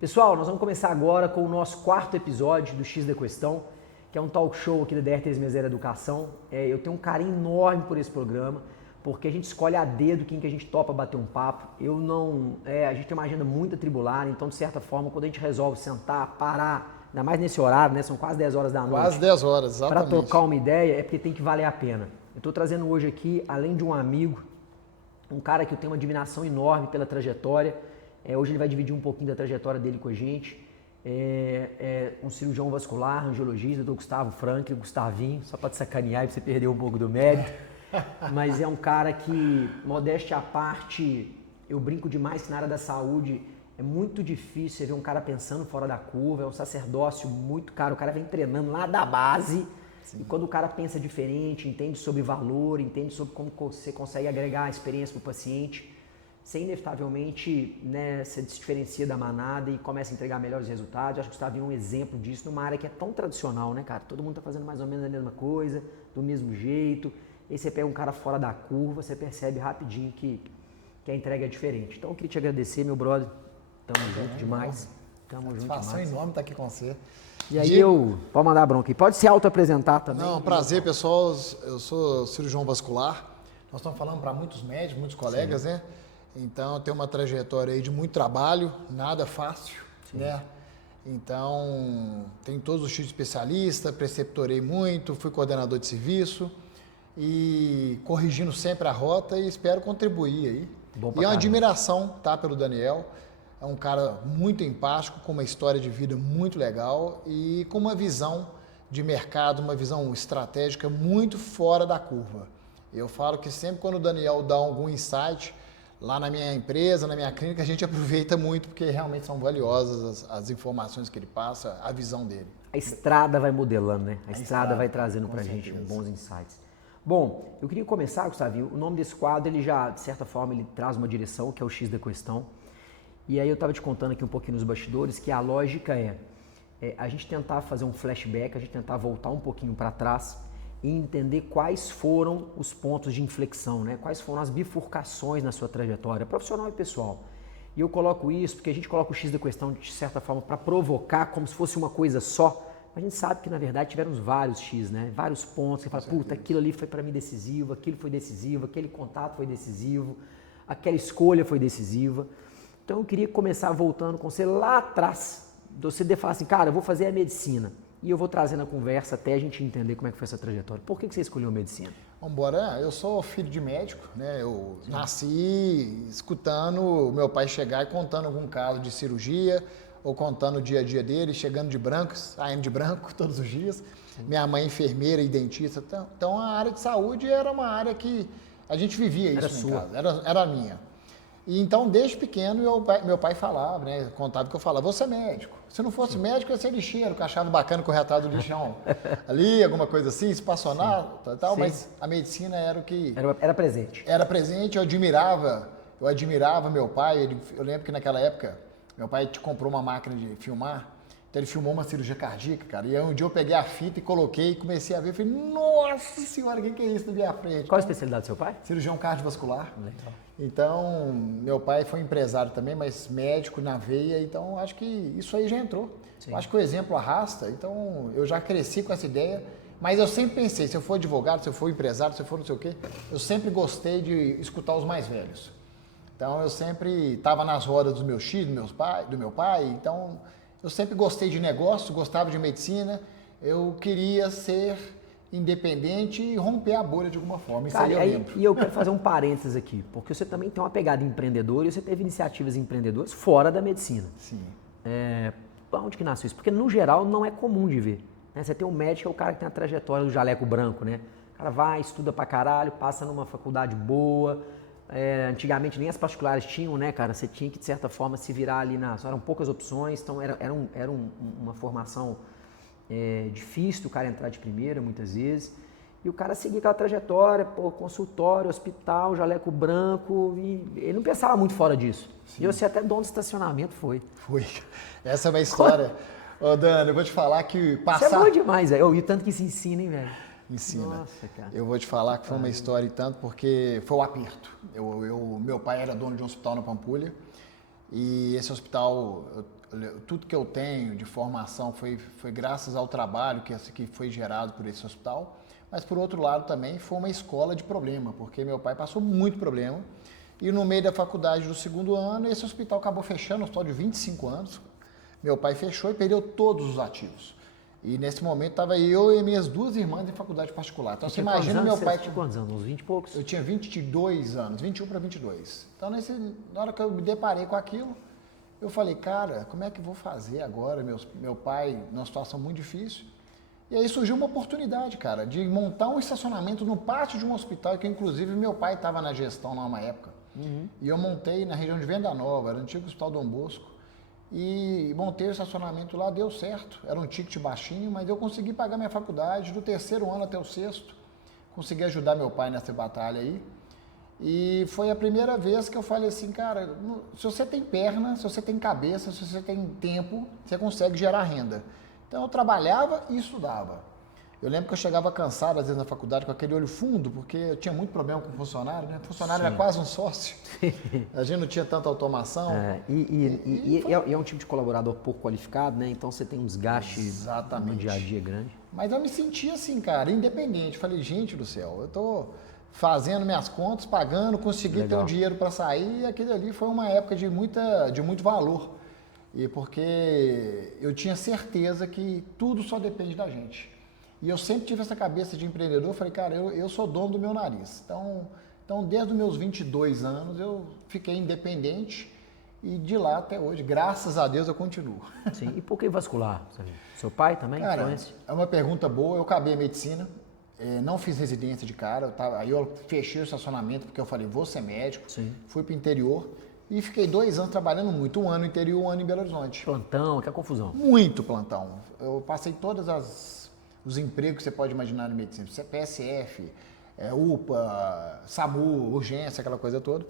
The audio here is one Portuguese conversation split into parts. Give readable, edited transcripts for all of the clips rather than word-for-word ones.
Pessoal, nós vamos começar agora com o nosso quarto episódio do X da Questão, que é um talk show aqui da DR360 Educação. Eu tenho um carinho enorme por esse programa, porque a gente escolhe a dedo quem que a gente topa bater um papo. A gente tem uma agenda muito atribulada, então de certa forma, quando a gente resolve sentar, parar, ainda mais nesse horário, né? São quase 10 horas da noite. Quase 10 horas, exatamente. Para trocar uma ideia, é porque tem que valer a pena. Eu estou trazendo hoje aqui, além de um amigo, um cara que eu tenho uma admiração enorme pela trajetória. Hoje ele vai dividir um pouquinho da trajetória dele com a gente. Um cirurgião vascular, angiologista, do Gustavo Franklin, o Gustavinho, só para te sacanear e pra você perder um pouco do mérito. Mas é um cara que, modéstia à parte, eu brinco demais que na área da saúde é muito difícil você ver um cara pensando fora da curva, é um sacerdócio muito caro, o cara vem treinando lá da base. Sim. E quando o cara pensa diferente, entende sobre valor, entende sobre como você consegue agregar a experiência para o paciente, você inevitavelmente, né, se diferencia da manada e começa a entregar melhores resultados. Eu acho que o Gustavinho é um exemplo disso numa área que é tão tradicional, né, cara? Todo mundo tá fazendo mais ou menos a mesma coisa, do mesmo jeito. E aí você pega um cara fora da curva, você percebe rapidinho que a entrega é diferente. Então eu queria te agradecer, meu brother. Tamo junto demais. Tamo junto demais. Satisfação enorme estar aqui com você. E aí pode mandar bronca aí. Pode se auto-apresentar também. Não, prazer, pessoal. Eu sou cirurgião vascular. Nós estamos falando para muitos médicos, muitos colegas, sim, né? Então, eu tenho uma trajetória aí de muito trabalho, nada fácil, sim, né? Então, tenho todos os tipos de especialista, preceptorei muito, fui coordenador de serviço e corrigindo sempre a rota e espero contribuir aí. E é uma admiração, tá, pelo Daniel. É um cara muito empático, com uma história de vida muito legal e com uma visão de mercado, uma visão estratégica muito fora da curva. Eu falo que sempre quando o Daniel dá algum insight, lá na minha empresa, na minha clínica, a gente aproveita muito porque realmente são valiosas as informações que ele passa, a visão dele. A estrada vai modelando, né? A estrada vai trazendo pra gente bons insights. Bom, eu queria começar, Gustavinho, o nome desse quadro, ele já, de certa forma, ele traz uma direção, que é o X da Questão. E aí eu estava te contando aqui um pouquinho nos bastidores que a lógica é a gente tentar fazer um flashback, a gente tentar voltar um pouquinho para trás e entender quais foram os pontos de inflexão, né? Quais foram as bifurcações na sua trajetória profissional e pessoal. E eu coloco isso porque a gente coloca o X da Questão de certa forma para provocar como se fosse uma coisa só. A gente sabe que na verdade tiveram vários X, né? Vários pontos. Você fala, puta, aquilo ali foi para mim decisivo, aquilo foi decisivo, aquele contato foi decisivo, aquela escolha foi decisiva. Então eu queria começar voltando com você lá atrás. Você falar assim, cara, eu vou fazer a medicina. E eu vou trazendo a conversa até a gente entender como é que foi essa trajetória. Por que você escolheu a medicina? Vambora, eu sou filho de médico, né? Eu nasci escutando meu pai chegar e contando algum caso de cirurgia, ou contando o dia a dia dele, chegando de branco, saindo de branco todos os dias. Sim. Minha mãe enfermeira e dentista. Então a área de saúde era uma área que a gente vivia isso em casa, era a minha. E então, desde pequeno, meu pai falava, né, contava que eu falava, você é médico. Se não fosse médico, eu ia ser lixeiro, que eu achava bacana correr atrás do lixão ali, alguma coisa assim, espaçonar, tal, mas a medicina era o que... Era presente. Era presente, eu admirava meu pai. Eu lembro que naquela época, meu pai comprou uma máquina de filmar, então ele filmou uma cirurgia cardíaca, cara, e aí um dia eu peguei a fita e coloquei e comecei a ver, falei, nossa senhora, o que é isso na minha frente? Qual a especialidade do seu pai? Cirurgião cardiovascular. Legal. Então, meu pai foi empresário também, mas médico na veia, então acho que isso aí já entrou. Acho que o exemplo arrasta, então eu já cresci com essa ideia, mas eu sempre pensei, se eu for advogado, se eu for empresário, se eu for não sei o quê, eu sempre gostei de escutar os mais velhos. Então, eu sempre estava nas rodas dos meus tios, do meu pai, então eu sempre gostei de negócio, gostava de medicina, eu queria ser independente e romper a bolha de alguma forma. Cara, e eu quero fazer um parênteses aqui, porque você também tem uma pegada empreendedora e você teve iniciativas empreendedoras fora da medicina. Sim. Onde que nasceu isso? Porque no geral não é comum de ver. Né? Você tem um médico, é o cara que tem a trajetória do jaleco branco, né? O cara vai, estuda pra caralho, passa numa faculdade boa. Antigamente nem as particulares tinham, né, cara? Você tinha que, de certa forma, se virar ali eram poucas opções, então era uma formação difícil do cara entrar de primeira, muitas vezes. E o cara seguia aquela trajetória, consultório, hospital, jaleco branco, e ele não pensava muito fora disso. Sim. E você até dono do estacionamento foi. Foi. Essa é uma história. Ô, Dani, eu vou te falar que passar... Isso é bom demais, velho. E o tanto que se ensina, hein, velho? Ensina. Nossa, cara. Eu vou te falar que foi uma história e tanto, porque foi o aperto. Meu pai era dono de um hospital na Pampulha, E esse hospital, tudo que eu tenho de formação foi graças ao trabalho que foi gerado por esse hospital. Mas, por outro lado, também foi uma escola de problema, porque meu pai passou muito problema. E no meio da faculdade do segundo ano, esse hospital acabou fechando, um hospital de 25 anos. Meu pai fechou e perdeu todos os ativos. E nesse momento estava eu e minhas duas irmãs em faculdade particular. Então você imagina meu pai... Você tinha quantos anos? Uns 20 e poucos? Eu tinha 22 anos, 21 para 22. Então na hora que eu me deparei com aquilo, eu falei, cara, como é que eu vou fazer agora? Meu pai numa situação muito difícil. E aí surgiu uma oportunidade, cara, de montar um estacionamento no pátio de um hospital, que inclusive meu pai estava na gestão numa época. E eu montei na região de Venda Nova, era o antigo Hospital Dom Bosco, e montei o estacionamento lá, deu certo, era um ticket baixinho, mas eu consegui pagar minha faculdade do terceiro ano até o sexto, consegui ajudar meu pai nessa batalha aí, e foi a primeira vez que eu falei assim, cara, se você tem perna, se você tem cabeça, se você tem tempo, você consegue gerar renda. Então eu trabalhava e estudava. Eu lembro que eu chegava cansado, às vezes, na faculdade, com aquele olho fundo, porque eu tinha muito problema com funcionário, né? Funcionário era quase um sócio. A gente não tinha tanta automação. E é um tipo de colaborador pouco qualificado, né? Então você tem um desgaste no dia a dia grande. Mas eu me sentia assim, cara, independente. Falei, gente do céu, eu tô fazendo minhas contas, pagando, consegui ter um dinheiro para sair, e aquele ali foi uma época de muito valor. E porque eu tinha certeza que tudo só depende da gente. E eu sempre tive essa cabeça de empreendedor, falei, cara, eu sou dono do meu nariz. Então, desde os meus 22 anos, eu fiquei independente e de lá até hoje, graças a Deus, eu continuo. Sim, e por que vascular? Seu pai também? Cara, influência? é uma pergunta boa, eu acabei a medicina, não fiz residência de cara, aí eu fechei o estacionamento porque eu falei, vou ser médico, Sim. Fui para o interior e fiquei 2 anos trabalhando muito, 1 ano no interior, 1 ano em Belo Horizonte. Plantão, que é confusão. Muito plantão. Eu passei todos os empregos que você pode imaginar na medicina, CPSF, UPA, SAMU, urgência, aquela coisa toda.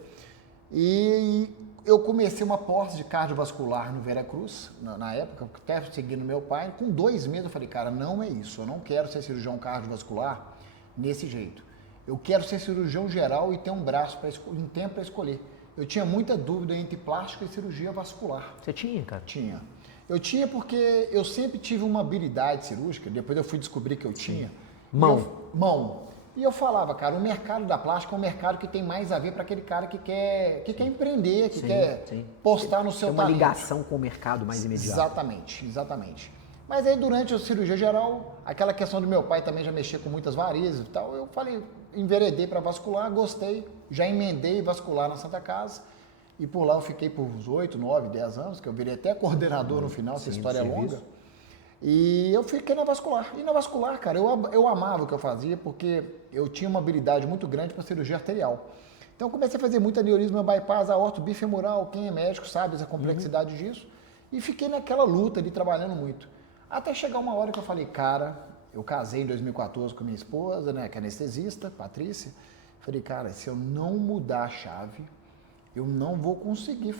E eu comecei uma pós de cardiovascular no Veracruz, na época, até seguindo meu pai. Com 2 meses eu falei, cara, não é isso, eu não quero ser cirurgião cardiovascular desse jeito. Eu quero ser cirurgião geral e ter um braço, um tempo para escolher. Eu tinha muita dúvida entre plástica e cirurgia vascular. Você tinha, cara? Tinha. Eu tinha porque eu sempre tive uma habilidade cirúrgica, depois eu fui descobrir que eu tinha. Mão. E eu falava, cara, o mercado da plástica é um mercado que tem mais a ver para aquele cara que quer empreender, que quer postar no seu talento. Tem uma ligação com o mercado mais imediata. Exatamente. Mas aí durante a cirurgia geral, aquela questão do meu pai também já mexia com muitas varizes e tal, eu falei, enveredei para vascular, gostei, já emendei vascular na Santa Casa. E por lá eu fiquei por uns 8, 9, 10 anos, que eu virei até coordenador no final, essa história é longa. E eu fiquei na vascular. E na vascular, cara, eu amava o que eu fazia, porque eu tinha uma habilidade muito grande para cirurgia arterial. Então eu comecei a fazer muito aneurisma, bypass, aorto bifemoral, quem é médico sabe a complexidade disso. E fiquei naquela luta ali, trabalhando muito. Até chegar uma hora que eu falei, cara, eu casei em 2014 com minha esposa, né, que é anestesista, Patrícia. Falei, cara, se eu não mudar a chave, eu não vou conseguir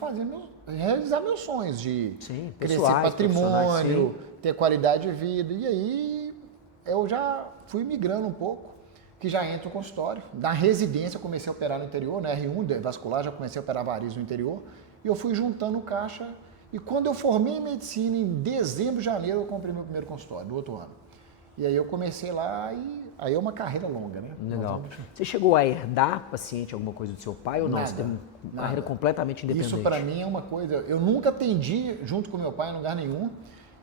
realizar meus sonhos de crescer patrimônio, ter qualidade de vida. E aí eu já fui migrando um pouco, que já entra o consultório. Na residência eu comecei a operar no interior, na R1 vascular, já comecei a operar varizes no interior. E eu fui juntando caixa. E quando eu formei em medicina, em dezembro, janeiro, eu comprei meu primeiro consultório, do outro ano. E aí eu comecei lá e aí é uma carreira longa, né? Legal. Você chegou a herdar paciente alguma coisa do seu pai ou não? Nada, Você teve uma carreira completamente independente? Isso para mim é uma coisa... Eu nunca atendi junto com meu pai em lugar nenhum.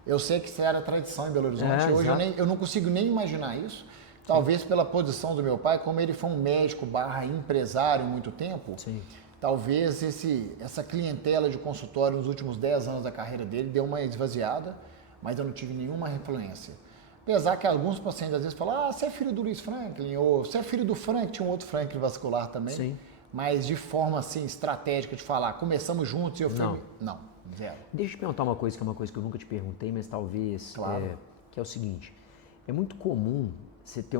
Eu sei que isso era tradição em Belo Horizonte. Hoje eu não consigo nem imaginar isso. Talvez pela posição do meu pai, como ele foi um médico / empresário há muito tempo, talvez essa clientela de consultório nos últimos 10 anos da carreira dele deu uma esvaziada, mas eu não tive nenhuma influência. Apesar que alguns pacientes às vezes falam, você é filho do Luiz Franklin, ou você é filho do Frank, tinha um outro Franklin vascular também. Sim. Mas de forma assim, estratégica de falar, começamos juntos e eu fui... Não, zero. Deixa eu te perguntar uma coisa, que é uma coisa que eu nunca te perguntei, mas talvez... que é o seguinte, é muito comum você ter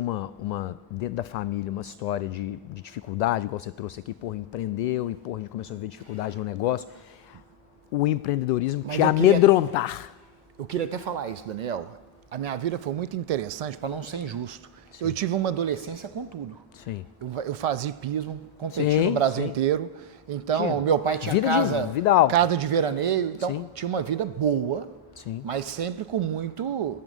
dentro da família, uma história de dificuldade, igual você trouxe aqui, empreendeu e a gente começou a ver dificuldade no negócio. O empreendedorismo te amedrontar. Eu queria até falar isso, Daniel. A minha vida foi muito interessante, para não ser injusto. Sim. Eu tive uma adolescência com tudo. Sim. Eu fazia hipismo, competi no Brasil inteiro. Então, meu pai tinha vida alta. casa de veraneio, então Sim. tinha uma vida boa, Sim. mas sempre com muito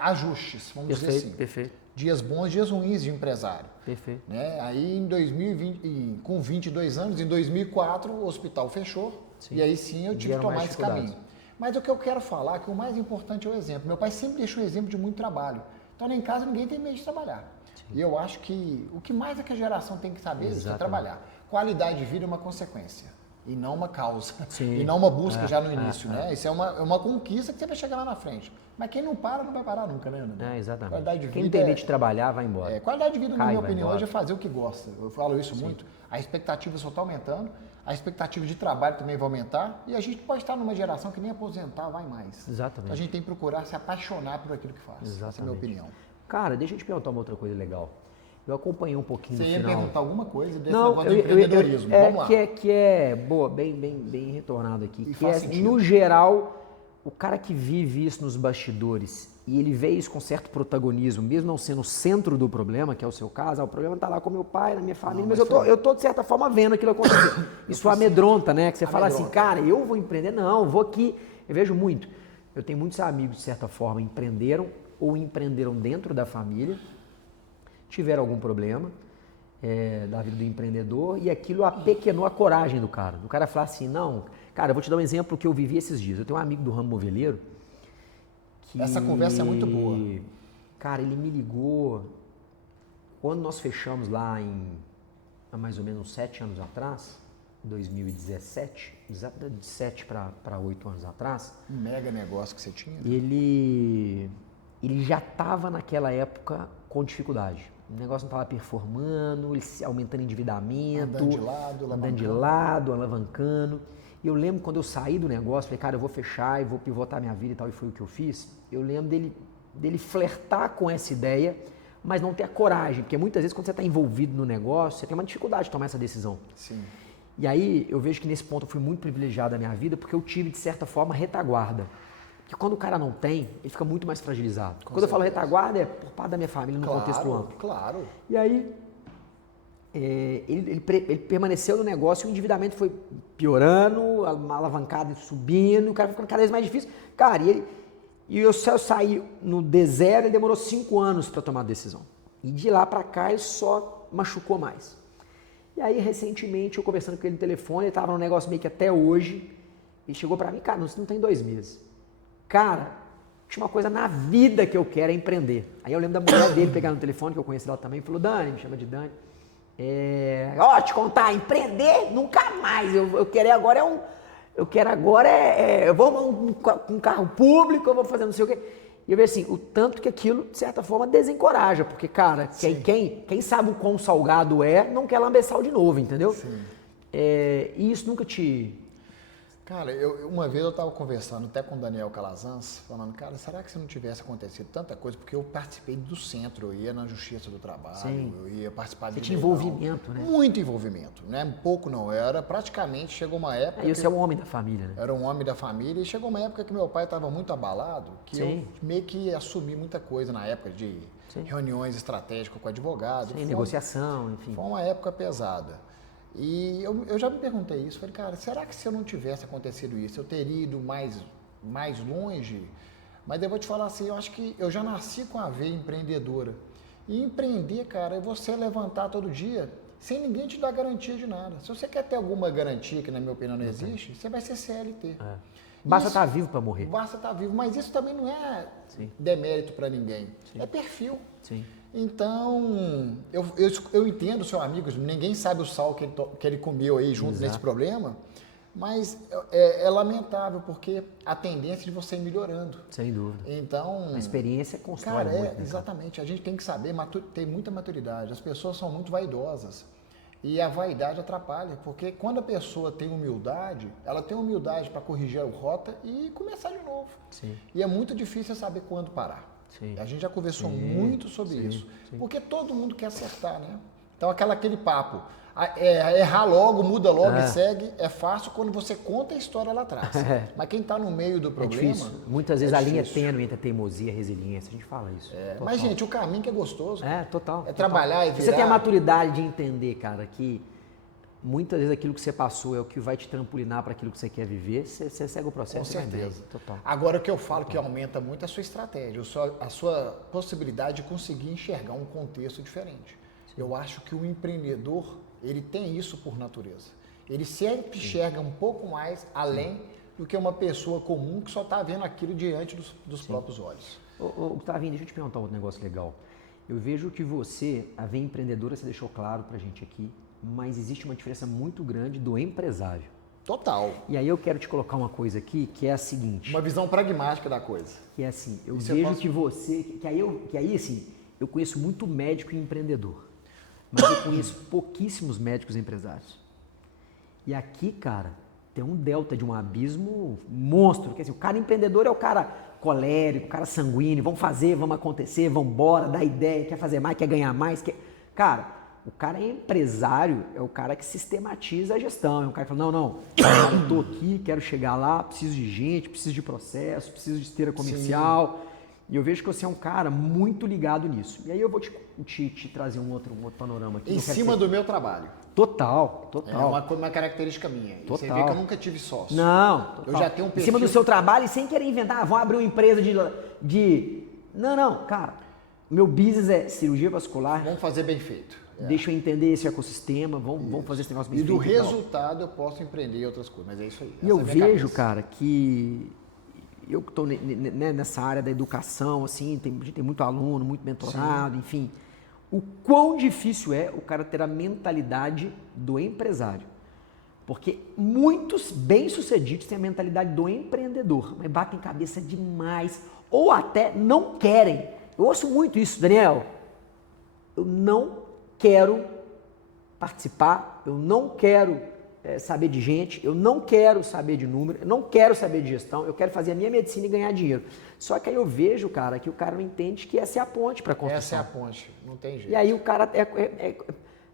ajustes, vamos dizer assim. Perfeito. Dias bons, dias ruins de empresário. Perfeito. Né? Aí em 2020, com 22 anos, em 2004, o hospital fechou. Sim. E aí sim eu tive que tomar esse caminho. dificuldades. Mas o que eu quero falar é que o mais importante é o exemplo. Meu pai sempre deixou um exemplo de muito trabalho. Então lá em casa ninguém tem medo de trabalhar. Sim. E eu acho que o que mais é que a geração tem que saber é trabalhar. Qualidade de vida é uma consequência e não uma causa. Sim. E não uma busca já no início, né? Isso é uma conquista que você vai chegar lá na frente. Mas quem não para, não vai parar nunca, né, Ana? Exatamente. Qualidade de quem vida tem medo de trabalhar, vai embora. Qualidade de vida, na minha opinião, embora. hoje é fazer o que gosta. Eu falo isso muito. A expectativa só está aumentando, a expectativa de trabalho também vai aumentar e a gente pode estar numa geração que nem aposentar vai mais. Exatamente. Então a gente tem que procurar se apaixonar por aquilo que faz. Exatamente. Essa é a minha opinião. Cara, deixa eu te perguntar uma outra coisa legal. Eu acompanhei um pouquinho Você do ia final. perguntar alguma coisa desse Não, negócio do empreendedorismo. Vamos lá. Que é boa, bem retornado aqui. E que faz é, sentido. no geral, o cara que vive isso nos bastidores e ele vê isso com certo protagonismo, mesmo não sendo o centro do problema, que é o seu caso, o problema está lá com meu pai, na minha família, mas eu tô de certa forma vendo aquilo acontecer. Isso amedronta, né? Que você fala assim, cara, eu vou empreender? Não, vou aqui. Eu vejo muito. Eu tenho muitos amigos, de certa forma, empreenderam ou empreenderam dentro da família, tiveram algum problema da vida do empreendedor e aquilo apequenou a coragem do cara. Do cara falar assim, não, cara, eu vou te dar um exemplo que eu vivi esses dias. Eu tenho um amigo do ramo moveleiro que... Essa conversa é muito boa. Cara, ele me ligou quando nós fechamos lá há mais ou menos 7 anos atrás, 2017, exato, de 7 para 8 anos atrás. Um mega negócio que você tinha. Ele já estava naquela época com dificuldade. O negócio não estava performando, ele aumentando endividamento, andando de lado, alavancando. E eu lembro quando eu saí do negócio, falei, cara, eu vou fechar e vou pivotar minha vida e tal, e foi o que eu fiz. Eu lembro dele flertar com essa ideia, mas não ter a coragem, porque muitas vezes quando você está envolvido no negócio, você tem uma dificuldade de tomar essa decisão. Sim. E aí eu vejo que nesse ponto eu fui muito privilegiado na minha vida, porque eu tive, de certa forma, retaguarda. Porque quando o cara não tem, ele fica muito mais fragilizado. Quando eu falo retaguarda, é por parte da minha família, no contexto amplo. Claro. E aí, ele permaneceu no negócio, o endividamento foi piorando, a alavancada subindo, o cara ficando cada vez mais difícil. Cara, eu saí no D0, ele demorou 5 anos para tomar a decisão. E de lá para cá, ele só machucou mais. E aí, recentemente, eu conversando com ele no telefone, ele estava num negócio meio que até hoje, ele chegou para mim, cara, não tem 2 meses. Cara, tinha uma coisa na vida que eu quero é empreender. Aí eu lembro da mulher dele pegar no telefone, que eu conheci ela também, falou, Dani, me chama de Dani. Te contar, empreender nunca mais. Eu quero agora eu vou com um carro público, eu vou fazer não sei o quê. E eu vejo assim, o tanto que aquilo, de certa forma, desencoraja. Porque, cara, quem sabe o quão salgado não quer lamber sal de novo, entendeu? Sim. E isso nunca te... Cara, uma vez eu estava conversando até com o Daniel Calazans, falando, cara, será que se não tivesse acontecido tanta coisa? Porque eu participei do centro, eu ia na Justiça do Trabalho, Sim. eu ia participar de Você tinha envolvimento, né? Muito envolvimento, né? Pouco não, era praticamente, chegou uma época... E você é um homem da família, né? Era um homem da família e chegou uma época que meu pai estava muito abalado, que Sim. eu meio que assumi muita coisa na época de reuniões estratégicas com advogado. Sim, negociação, enfim. Foi uma época pesada. E eu já me perguntei isso, falei, cara, será que se eu não tivesse acontecido isso, eu teria ido mais longe? Mas eu vou te falar assim, eu acho que eu já nasci com a veia empreendedora. E empreender, cara, é você levantar todo dia sem ninguém te dar garantia de nada. Se você quer ter alguma garantia, que na minha opinião não existe, você vai ser CLT. Basta estar vivo para morrer. Basta estar vivo, mas isso também não é demérito para ninguém, é perfil. Sim. Então, eu entendo, seu amigo, ninguém sabe o sal que ele comeu aí junto nesse problema, mas é lamentável, porque a tendência de você ir melhorando. Sem dúvida. Então, a experiência constrói cara, muito. Né, exatamente, a gente tem que saber, ter muita maturidade. As pessoas são muito vaidosas. E a vaidade atrapalha, porque quando a pessoa tem humildade, ela tem humildade para corrigir a rota e começar de novo. Sim. E é muito difícil saber quando parar. Sim. A gente já conversou muito sobre isso, sim. porque todo mundo quer acertar, né? Então aquele papo, errar logo, muda logo e segue, é fácil quando você conta a história lá atrás. Mas quem está no meio do problema... É difícil. Muitas vezes a linha é tênue entre a teimosia e a resiliência, a gente fala isso. Mas, gente, o caminho que é gostoso. Total. É trabalhar e virar... Você tem a maturidade de entender, cara, que muitas vezes aquilo que você passou é o que vai te trampolinar para aquilo que você quer viver, você segue o processo. Com certeza. Total. Agora, o que eu falo que aumenta muito é a sua estratégia, a sua possibilidade de conseguir enxergar um contexto diferente. Sim. Eu acho que o empreendedor, ele tem isso por natureza. Ele sempre enxerga um pouco mais além do que uma pessoa comum que só está vendo aquilo diante dos próprios olhos. Gustavinho, deixa eu te perguntar um negócio legal. Eu vejo que você, a veia empreendedora, você deixou claro pra gente aqui, mas existe uma diferença muito grande do empresário. Total. E aí eu quero te colocar uma coisa aqui, que é a seguinte. Uma visão pragmática da coisa. Que é assim, eu vejo que você, que aí assim, eu conheço muito médico e empreendedor, mas eu conheço pouquíssimos médicos e empresários. E aqui, cara, tem um delta de um abismo monstro, que assim, o cara empreendedor é o cara colérico, o cara sanguíneo, vamos fazer, vamos acontecer, vamos embora, dá ideia, quer fazer mais, quer ganhar mais, quer... Cara, o cara é empresário, é o cara que sistematiza a gestão, é o cara que fala, não, eu tô aqui, quero chegar lá, preciso de gente, preciso de processo, preciso de esteira comercial. Sim. E eu vejo que você é um cara muito ligado nisso. E aí eu vou te trazer um outro panorama aqui. Em cima do meu trabalho. Total. É uma característica minha. Total. Você vê que eu nunca tive sócio. Não, total. Eu já tenho um perfil... Em cima do seu trabalho e sem querer inventar, vão abrir uma empresa de... Não, cara. Meu business é cirurgia vascular. Vamos fazer bem feito. Deixa eu entender esse ecossistema, vamos fazer esse negócio bem feito. E do resultado eu posso empreender outras coisas, mas é isso aí. E eu vejo, cara, que eu que estou nessa área da educação, assim, a gente tem muito aluno, muito mentorado, sim, enfim, o quão difícil é o cara ter a mentalidade do empresário. Porque muitos bem-sucedidos têm a mentalidade do empreendedor, mas batem cabeça demais, ou até não querem. Eu ouço muito isso, Daniel. Eu não quero participar, eu não quero saber de gente, eu não quero saber de número, eu não quero saber de gestão, eu quero fazer a minha medicina e ganhar dinheiro. Só que aí eu vejo, cara, que o cara não entende que essa é a ponte para a construção. Essa é a ponte, não tem jeito. E aí o cara,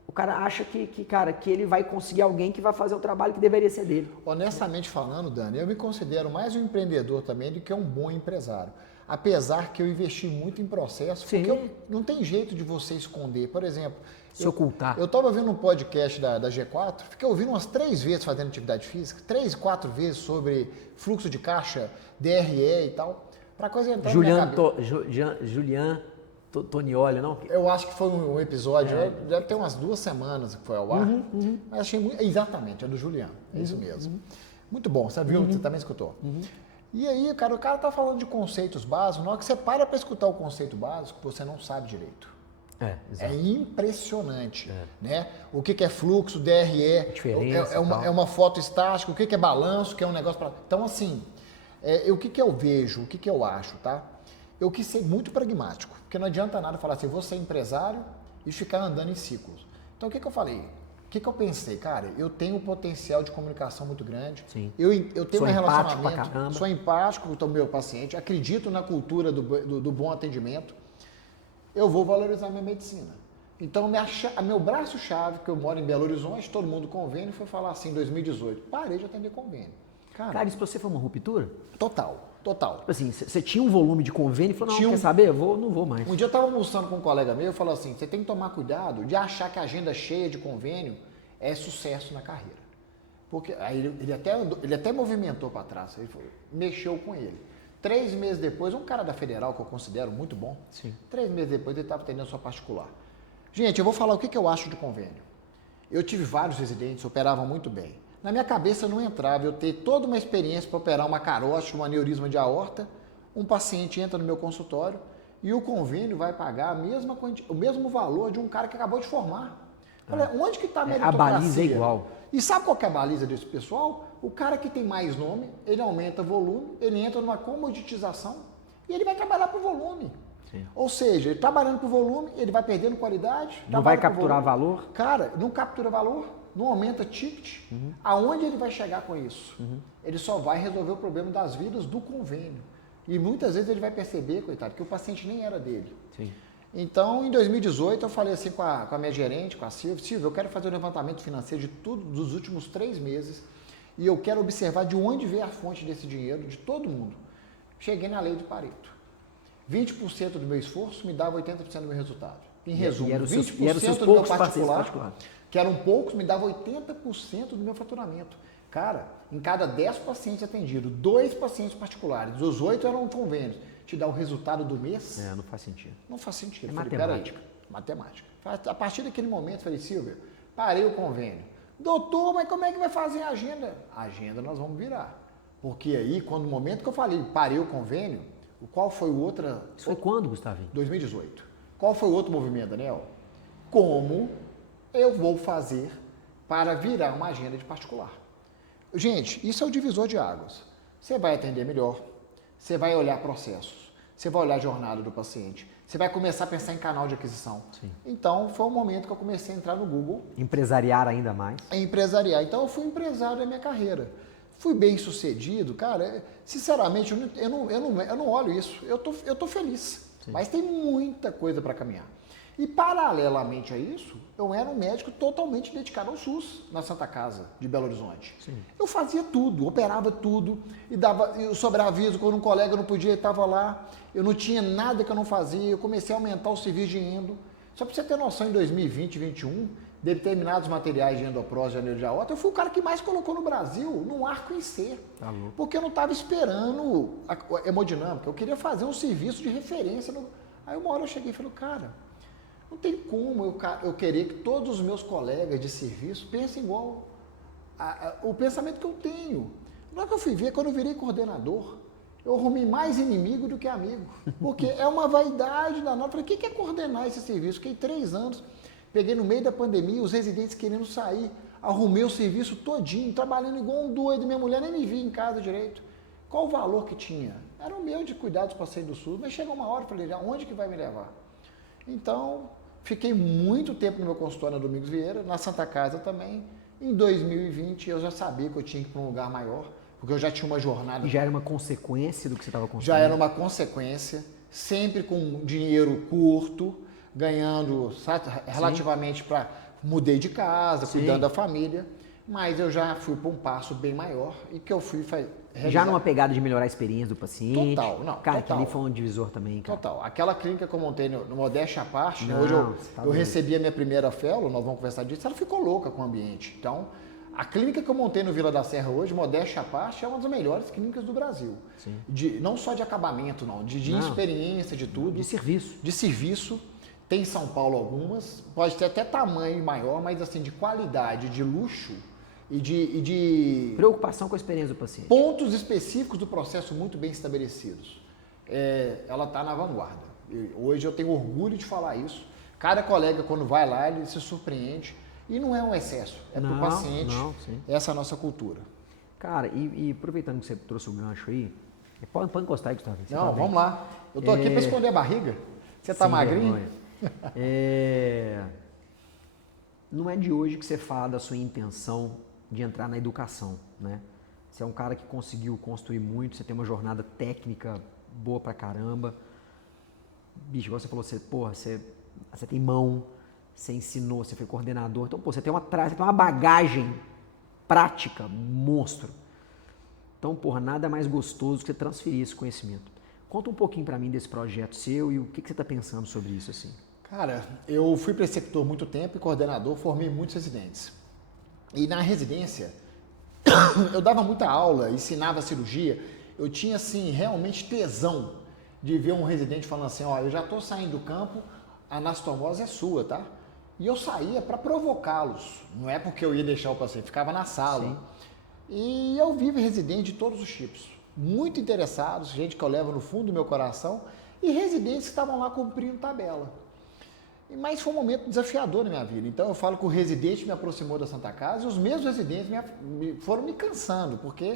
o cara acha que ele vai conseguir alguém que vai fazer o trabalho que deveria ser dele. Honestamente falando, Dani, eu me considero mais um empreendedor também do que um bom empresário. Apesar que eu investi muito em processo, sim, porque não tem jeito de você esconder. Por exemplo, se ocultar. Eu estava vendo um podcast da G4, fiquei ouvindo umas 3 vezes fazendo atividade física, 3, 4 vezes sobre fluxo de caixa, DRE e tal, para coisa entrar na minha cabeça. Julian Tonioli, não? Eu acho que foi um episódio, deve ter umas 2 semanas que foi ao ar, mas achei muito... Exatamente, é do Julian, é isso mesmo. Muito bom, você viu? Você também escutou. E aí, cara, o cara tá falando de conceitos básicos, na hora que você para escutar o conceito básico, você não sabe direito. É impressionante, né? O que é fluxo, DRE, é uma foto estática, o que é balanço, que é um negócio para... Então, assim, o que eu vejo, o que eu acho, tá? Eu quis ser muito pragmático, porque não adianta nada falar assim, vou ser empresário e ficar andando em ciclos. Então, o que eu falei? O que eu pensei? Cara, eu tenho um potencial de comunicação muito grande. Sim. Eu tenho um relacionamento, pra sou empático com o meu paciente, acredito na cultura do bom atendimento. Eu vou valorizar minha medicina. Então, meu braço-chave, que eu moro em Belo Horizonte, todo mundo convênio, foi falar assim, em 2018, parei de atender convênio. Cara, isso pra você foi uma ruptura? Total. Tipo assim, você tinha um volume de convênio e falou, não, quer saber? Não vou mais. Um dia eu estava almoçando com um colega meu e falou assim, você tem que tomar cuidado de achar que a agenda cheia de convênio é sucesso na carreira. Porque aí ele até movimentou para trás, ele falou, mexeu com ele. 3 meses depois, um cara da Federal, que eu considero muito bom, 3 meses depois ele estava atendendo sua particular. Gente, eu vou falar o que eu acho de convênio. Eu tive vários residentes, operavam muito bem. Na minha cabeça não entrava eu ter toda uma experiência para operar uma carótida, um aneurisma de aorta, um paciente entra no meu consultório e o convênio vai pagar o mesmo valor de um cara que acabou de formar. Olha, onde que está a meritocracia? A baliza é igual. E sabe qual que é a baliza desse pessoal? O cara que tem mais nome, ele aumenta volume, ele entra numa comoditização e ele vai trabalhar por volume. Sim. Ou seja, ele trabalhando por volume, ele vai perdendo qualidade. Não vai capturar valor? Cara, não captura valor, não aumenta ticket. Aonde ele vai chegar com isso? Ele só vai resolver o problema das vidas do convênio. E muitas vezes ele vai perceber, coitado, que o paciente nem era dele. Sim. Então, em 2018, eu falei assim com a minha gerente, com a Silvia, eu quero fazer um levantamento financeiro de tudo dos últimos 3 meses e eu quero observar de onde veio a fonte desse dinheiro, de todo mundo. Cheguei na lei do Pareto. 20% do meu esforço me dava 80% do meu resultado. Em resumo, 20% do meu particular, que eram poucos, me dava 80% do meu faturamento. Cara, em cada 10 pacientes atendidos, 2 pacientes particulares, os 8 eram convênios. Te dá o resultado do mês? Não faz sentido. Não faz sentido. É Falei, matemática. Matemática. A partir daquele momento, falei, Silvia, parei o convênio. Doutor, mas como é que vai fazer a agenda? A agenda nós vamos virar. Porque aí, quando no momento que eu falei, parei o convênio, qual foi o outro... Isso foi quando, Gustavinho? 2018. Qual foi o outro movimento, Daniel? Como eu vou fazer para virar uma agenda de particular? Gente, isso é o divisor de águas. Você vai atender melhor, você vai olhar processos, você vai olhar a jornada do paciente, você vai começar a pensar em canal de aquisição. Sim. Então, foi o momento que eu comecei a entrar no Google. Empresariar ainda mais. Empresariar. Então, eu fui empresário da minha carreira. Fui bem sucedido, cara. Sinceramente, eu não olho isso. Eu tô feliz. Sim. Mas tem muita coisa para caminhar. E, paralelamente a isso, eu era um médico totalmente dedicado ao SUS, na Santa Casa de Belo Horizonte. Sim. Eu fazia tudo, operava tudo, e dava sobreaviso quando um colega não podia, estava lá. Eu não tinha nada que eu não fazia, eu comecei a aumentar o serviço de endo. Só para você ter noção, em 2020 e 2021, determinados materiais de endoprose, de anel de aorta, eu fui o cara que mais colocou no Brasil, num arco em C. Tá, porque eu não estava esperando a hemodinâmica, eu queria fazer um serviço de referência. Aí uma hora eu cheguei e falei, cara, não tem como eu querer que todos os meus colegas de serviço pensem igual o pensamento que eu tenho. Na hora que eu fui ver, quando eu virei coordenador, eu arrumei mais inimigo do que amigo. Porque é uma vaidade danada. Eu falei, o que é coordenar esse serviço? Fiquei 3 anos, peguei no meio da pandemia, os residentes querendo sair, arrumei o serviço todinho, trabalhando igual um doido, minha mulher nem me via em casa direito. Qual o valor que tinha? Era o meu de cuidar dos pacientes do SUS, mas chegou uma hora, eu falei, onde que vai me levar? Então, fiquei muito tempo no meu consultório na Domingos Vieira, na Santa Casa também. Em 2020, eu já sabia que eu tinha que ir para um lugar maior, porque eu já tinha uma jornada. E já era uma consequência do que você estava construindo? Já era uma consequência, sempre com dinheiro curto, ganhando relativamente para... Mudei de casa, Sim. cuidando da família, mas eu já fui para um passo bem maior e que eu fui realizar. Já numa pegada de melhorar a experiência do paciente? Total, não. Cara, total. aquele foi um divisor também, cara. Total. Aquela clínica que eu montei no Modéstia à parte, Não, hoje tá eu recebi a minha primeira fellow, nós vamos conversar disso, ela ficou louca com o ambiente. Então, a clínica que eu montei no Vila da Serra hoje, Modéstia à parte, é uma das melhores clínicas do Brasil. Sim. Não só de acabamento, não, de experiência, de tudo. De serviço. De serviço. Tem em São Paulo algumas, pode ter até tamanho maior, mas assim, de qualidade, de luxo e de preocupação com a experiência do paciente. Pontos específicos do processo muito bem estabelecidos. Ela está na vanguarda. Hoje eu tenho orgulho de falar isso. Cada colega, quando vai lá, ele se surpreende. E não é um excesso, é para o paciente. Essa é a nossa cultura. Cara, e aproveitando que você trouxe o gancho aí, pode encostar aí, Gustavo. Não, vamos lá. Eu estou aqui para esconder a barriga. Você está magrinho? Não é de hoje que você fala da sua intenção de entrar na educação, né? Você é um cara que conseguiu construir muito, você tem uma jornada técnica boa pra caramba. Bicho, igual você falou, você tem mão, você ensinou, você foi coordenador. Então, você tem uma bagagem prática, monstro. Então, nada mais gostoso que você transferir esse conhecimento. Conta um pouquinho pra mim desse projeto seu e o que você está pensando sobre isso, assim. Cara, eu fui preceptor muito tempo e coordenador, formei muitos residentes. E na residência, eu dava muita aula, ensinava cirurgia, eu tinha, assim, realmente tesão de ver um residente falando assim, ó, eu já estou saindo do campo, a anastomose é sua, tá? E eu saía para provocá-los, não é porque eu ia deixar o paciente, ficava na sala. Sim. E eu vi residentes de todos os tipos, muito interessados, gente que eu levo no fundo do meu coração, e residentes que estavam lá cumprindo tabela. Mas foi um momento desafiador na minha vida. Então eu falo que o residente me aproximou da Santa Casa e os mesmos residentes foram me cansando, porque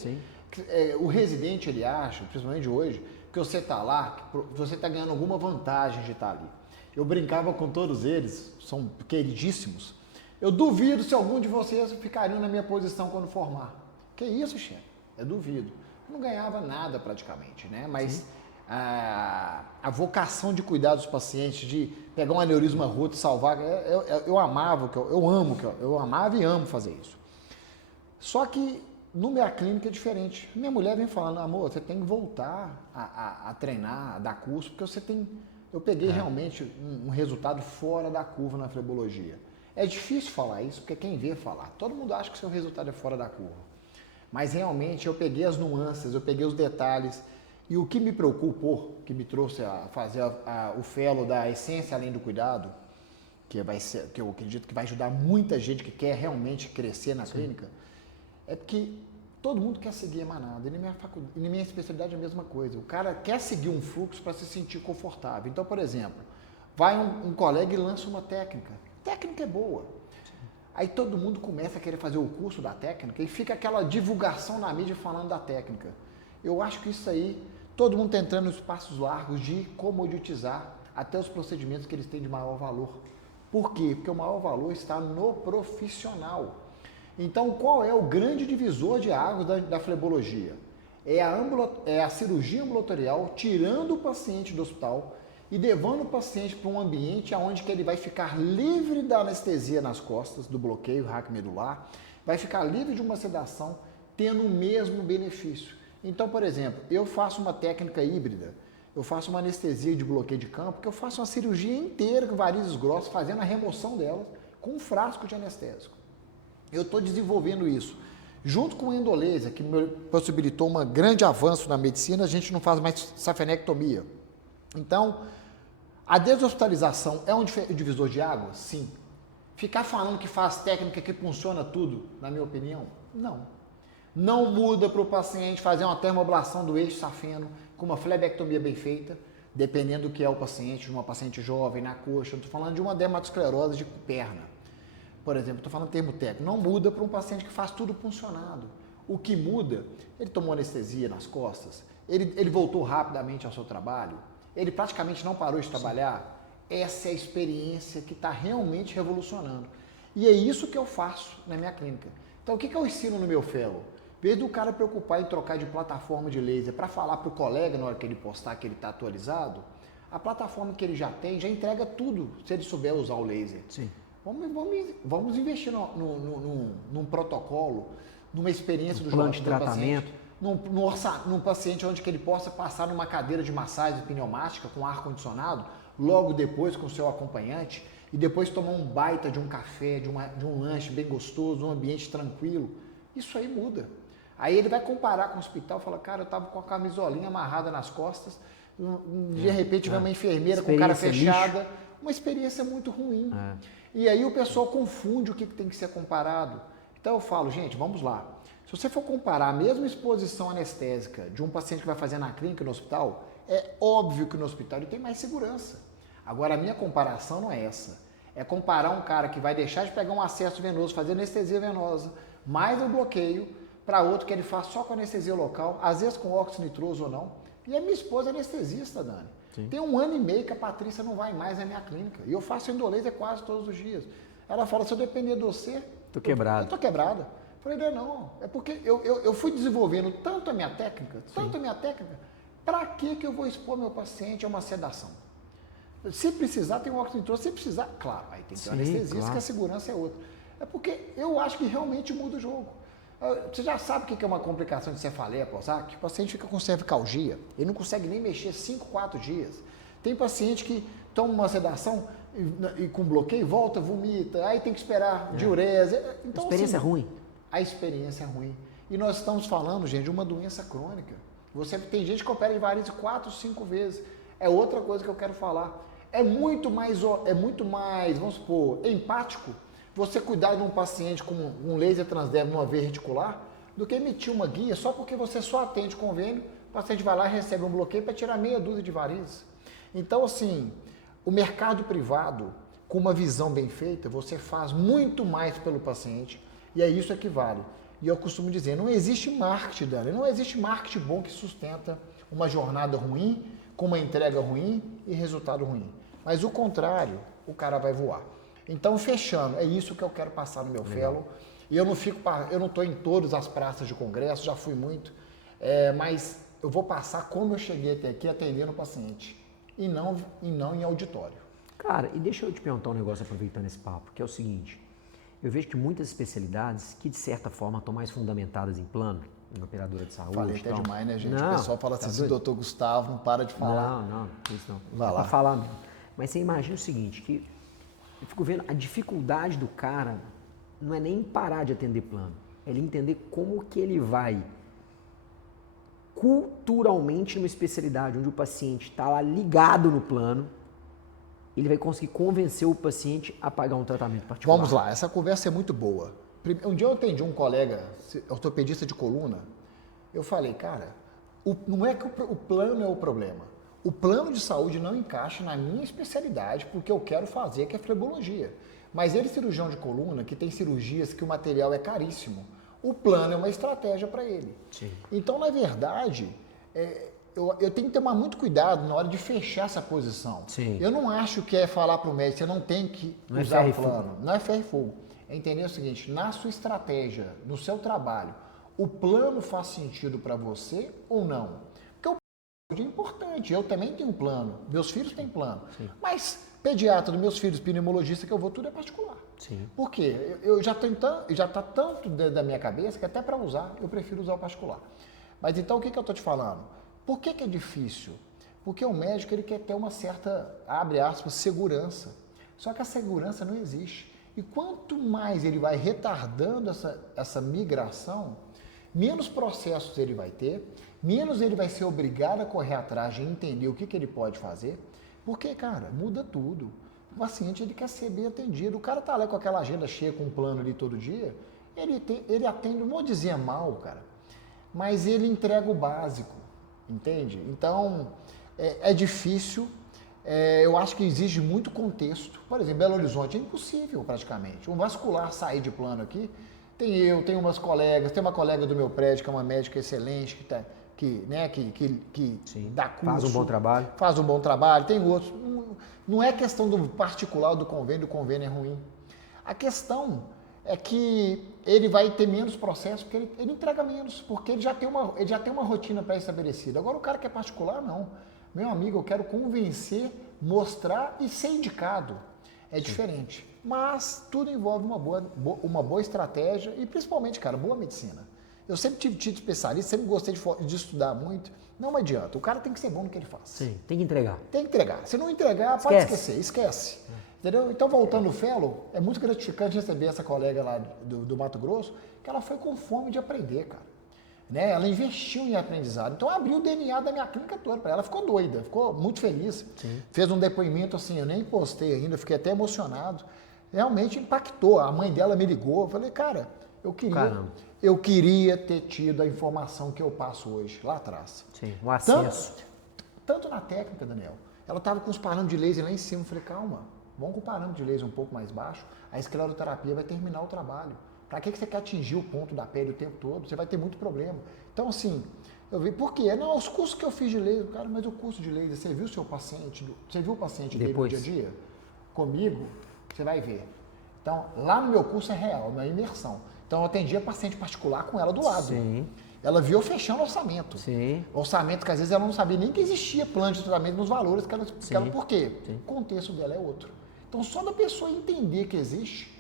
o residente ele acha, principalmente hoje, que você está lá, que você está ganhando alguma vantagem de estar ali. Eu brincava com todos eles, são queridíssimos. Eu duvido se algum de vocês ficariam na minha posição quando formar. Que isso, chefe? Eu duvido. Eu não ganhava nada praticamente, né? Mas a vocação de cuidar dos pacientes, de pegar um aneurisma agudo e salvar, eu amava, eu amava e amo fazer isso. Só que no minha clínica é diferente. Minha mulher vem falando, amor, você tem que voltar a treinar, a dar curso, porque você tem... Eu peguei realmente um resultado fora da curva na flebologia. É difícil falar isso, porque quem vê falar. Todo mundo acha que o seu resultado é fora da curva. Mas realmente eu peguei as nuances, eu peguei os detalhes. E o que me preocupou, que me trouxe a fazer o fellow da Essência Além do Cuidado, que eu acredito que vai ajudar muita gente que quer realmente crescer na clínica, é porque todo mundo quer seguir a manada. E na minha especialidade é a mesma coisa. O cara quer seguir um fluxo para se sentir confortável. Então, por exemplo, vai um colega e lança uma técnica. A técnica é boa. Aí todo mundo começa a querer fazer o curso da técnica e fica aquela divulgação na mídia falando da técnica. Eu acho que isso aí, todo mundo está entrando nos passos largos de comoditizar até os procedimentos que eles têm de maior valor. Por quê? Porque o maior valor está no profissional. Então, qual é o grande divisor de águas da flebologia? É a cirurgia ambulatorial tirando o paciente do hospital e levando o paciente para um ambiente onde que ele vai ficar livre da anestesia nas costas, do bloqueio raquimedular, vai ficar livre de uma sedação, tendo o mesmo benefício. Então, por exemplo, eu faço uma técnica híbrida, eu faço uma anestesia de bloqueio de campo, que eu faço uma cirurgia inteira com varizes grossas, fazendo a remoção delas com um frasco de anestésico. Eu estou desenvolvendo isso. Junto com o endolaser, que me possibilitou um grande avanço na medicina, a gente não faz mais safenectomia. Então, a deshospitalização é um divisor de água? Sim. Ficar falando que faz técnica que funciona tudo, na minha opinião, não. Não muda para o paciente fazer uma termoablação do eixo safeno com uma flebectomia bem feita, dependendo do que é o paciente, de uma paciente jovem, na coxa. Eu estou falando de uma dermatosclerose de perna. Por exemplo, estou falando termo técnico. Não muda para um paciente que faz tudo funcionado. O que muda, ele tomou anestesia nas costas, ele voltou rapidamente ao seu trabalho, ele praticamente não parou de trabalhar. Essa é a experiência que está realmente revolucionando. E é isso que eu faço na minha clínica. Então, o que eu ensino no meu fellow? Em vez do cara preocupar em trocar de plataforma de laser para falar para o colega na hora que ele postar que ele está atualizado, a plataforma que ele já tem já entrega tudo se ele souber usar o laser. Sim. Vamos investir num protocolo, numa experiência do plano de tratamento, num paciente onde que ele possa passar numa cadeira de massagem pneumática com ar-condicionado, logo depois com o seu acompanhante, e depois tomar um baita de um café, de um lanche bem gostoso, um ambiente tranquilo. Isso aí muda. Aí ele vai comparar com o hospital e fala, cara, eu estava com a camisolinha amarrada nas costas, de repente vem uma enfermeira com cara fechada, uma experiência muito ruim. E aí o pessoal confunde o que tem que ser comparado. Então eu falo, gente, vamos lá. Se você for comparar a mesma exposição anestésica de um paciente que vai fazer na clínica e no hospital, é óbvio que no hospital ele tem mais segurança. Agora a minha comparação não é essa. É comparar um cara que vai deixar de pegar um acesso venoso, fazer anestesia venosa, mais o bloqueio, para outro que ele faz só com anestesia local, às vezes com óxido nitroso ou não. E a minha esposa é anestesista, Dani. Sim. Tem 1 ano e meio que a Patrícia não vai mais na minha clínica. E eu faço endolaser quase todos os dias. Ela fala, se eu depender de você... Tô quebrado. Eu tô quebrada. Eu falei, não, é porque eu fui desenvolvendo tanto a minha técnica, para que eu vou expor meu paciente a uma sedação? Se precisar, tem um óxido nitroso. Se precisar, claro, aí tem que ter anestesista, claro, que a segurança é outra. É porque eu acho que realmente muda o jogo. Você já sabe o que é uma complicação de cefaleia pós-ac? O paciente fica com cervicalgia, ele não consegue nem mexer 5, 4 dias. Tem paciente que toma uma sedação e com bloqueio, volta, vomita, aí tem que esperar diurese. Então, a experiência é ruim. A experiência é ruim. E nós estamos falando, gente, de uma doença crônica. Tem gente que opera de varizes 4, 5 vezes. É outra coisa que eu quero falar. É muito mais, vamos supor, empático você cuidar de um paciente com um laser transdermo numa veia reticular do que emitir uma guia só porque você só atende convênio, o paciente vai lá e recebe um bloqueio para tirar meia dúzia de varizes. Então, assim, o mercado privado, com uma visão bem feita, você faz muito mais pelo paciente e é isso que vale. E eu costumo dizer, não existe marketing, Dani, não existe marketing bom que sustenta uma jornada ruim, com uma entrega ruim e resultado ruim. Mas o contrário, o cara vai voar. Então, fechando, é isso que eu quero passar no meu fellow. E eu não estou em todas as praças de congresso, já fui muito, mas eu vou passar como eu cheguei até aqui atendendo o paciente e não em auditório. Cara, e deixa eu te perguntar um negócio aproveitando esse papo, que é o seguinte, eu vejo que muitas especialidades que de certa forma estão mais fundamentadas em plano, em operadora de saúde. Falei até demais, né, gente? Não, o pessoal fala assim, o doutor Gustavo não para de falar. Não, isso não. Vai lá. Pra falar mesmo. Mas você imagina o seguinte, que Eu fico vendo a dificuldade do cara não é nem parar de atender plano, é ele entender como que ele vai culturalmente numa especialidade onde o paciente está lá ligado no plano, ele vai conseguir convencer o paciente a pagar um tratamento particular. Vamos lá, essa conversa é muito boa. Um dia eu atendi um colega, ortopedista de coluna, eu falei, cara, não é que o plano é o problema. O plano de saúde não encaixa na minha especialidade, porque eu quero fazer, que é flebologia. Mas ele, cirurgião de coluna, que tem cirurgias que o material é caríssimo, o plano é uma estratégia para ele. Sim. Então, na verdade, eu tenho que tomar muito cuidado na hora de fechar essa posição. Sim. Eu não acho que é falar para o médico, você não tem que usar o plano. Não é ferro e fogo. É entender o seguinte, na sua estratégia, no seu trabalho, o plano faz sentido para você ou não? Porque o plano é importante, eu também tenho um plano, meus filhos têm plano. Sim. Mas pediatra dos meus filhos, pneumologista que eu vou, tudo é particular. Sim. Por quê? Eu já está tanto dentro da minha cabeça que até para usar, eu prefiro usar o particular. Mas então o que eu estou te falando? Por que é difícil? Porque o médico ele quer ter uma certa, abre aspas, segurança. Só que a segurança não existe. E quanto mais ele vai retardando essa migração, menos processos ele vai ter, menos ele vai ser obrigado a correr atrás de entender o que ele pode fazer. Porque, cara, muda tudo. O paciente ele quer ser bem atendido. O cara tá lá com aquela agenda cheia, com um plano ali todo dia, ele atende, não vou dizer mal, cara, mas ele entrega o básico, entende? Então, é difícil. Eu acho que exige muito contexto. Por exemplo, Belo Horizonte é impossível praticamente. Um vascular sair de plano aqui, tenho umas colegas, tem uma colega do meu prédio que é uma médica excelente, que dá curso. Faz um bom trabalho. Faz um bom trabalho, tem outros. Não é questão do particular do convênio é ruim. A questão é que ele vai ter menos processo, porque ele entrega menos, porque ele já tem uma rotina pré-estabelecida. Agora o cara que é particular, não. Meu amigo, eu quero convencer, mostrar e ser indicado. É diferente. Mas tudo envolve uma boa estratégia e principalmente, cara, boa medicina. Eu sempre tive título especialista, sempre gostei de estudar muito. Não adianta, o cara tem que ser bom no que ele faz. Sim, tem que entregar. Tem que entregar. Se não entregar, pode esquece. Entendeu? Então, voltando ao fellow, é muito gratificante receber essa colega lá do Mato Grosso, que ela foi com fome de aprender, cara. Né? Ela investiu em aprendizado. Então, abriu o DNA da minha clínica toda para ela. Ficou doida, ficou muito feliz. Sim. Fez um depoimento assim, eu nem postei ainda, fiquei até emocionado. Realmente impactou. A mãe dela me ligou. Eu falei, cara, eu queria ter tido a informação que eu passo hoje, lá atrás. Sim, o acesso. Tanto na técnica, Daniel. Ela estava com os parâmetros de laser lá em cima. Eu falei, calma, vamos com o parâmetro de laser um pouco mais baixo. A escleroterapia vai terminar o trabalho. Para que você quer atingir o ponto da pele o tempo todo? Você vai ter muito problema. Então, assim, eu vi, por quê? Não, os cursos que eu fiz de laser, cara, mas o curso de laser, você viu o seu paciente, você viu o paciente dele no dia a dia? Comigo, você vai ver. Então, lá no meu curso é real, na imersão. Então, eu atendia paciente particular com ela do lado. Sim. Ela viu eu fechando o orçamento. Sim. Orçamento que às vezes ela não sabia nem que existia plano de tratamento nos valores que ela por quê? Sim. O contexto dela é outro. Então, só da pessoa entender que existe.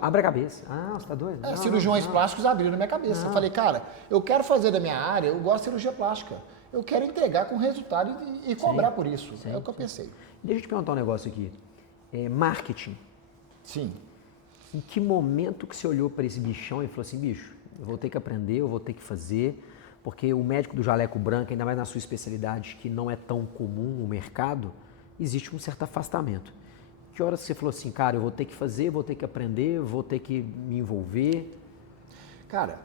Abre a cabeça. Ah, você tá doido? Cirurgiões plásticos abriram na minha cabeça. Eu falei, cara, eu quero fazer da minha área, eu gosto de cirurgia plástica. Eu quero entregar com resultado e cobrar por isso. É o que eu pensei. Deixa eu te perguntar um negócio aqui. Marketing. Sim. Em que momento que você olhou para esse bichão e falou assim, bicho, eu vou ter que aprender, eu vou ter que fazer, porque o médico do jaleco branco, ainda mais na sua especialidade, que não é tão comum no mercado, existe um certo afastamento. Que horas você falou assim, cara, eu vou ter que fazer, vou ter que aprender, vou ter que me envolver? Cara,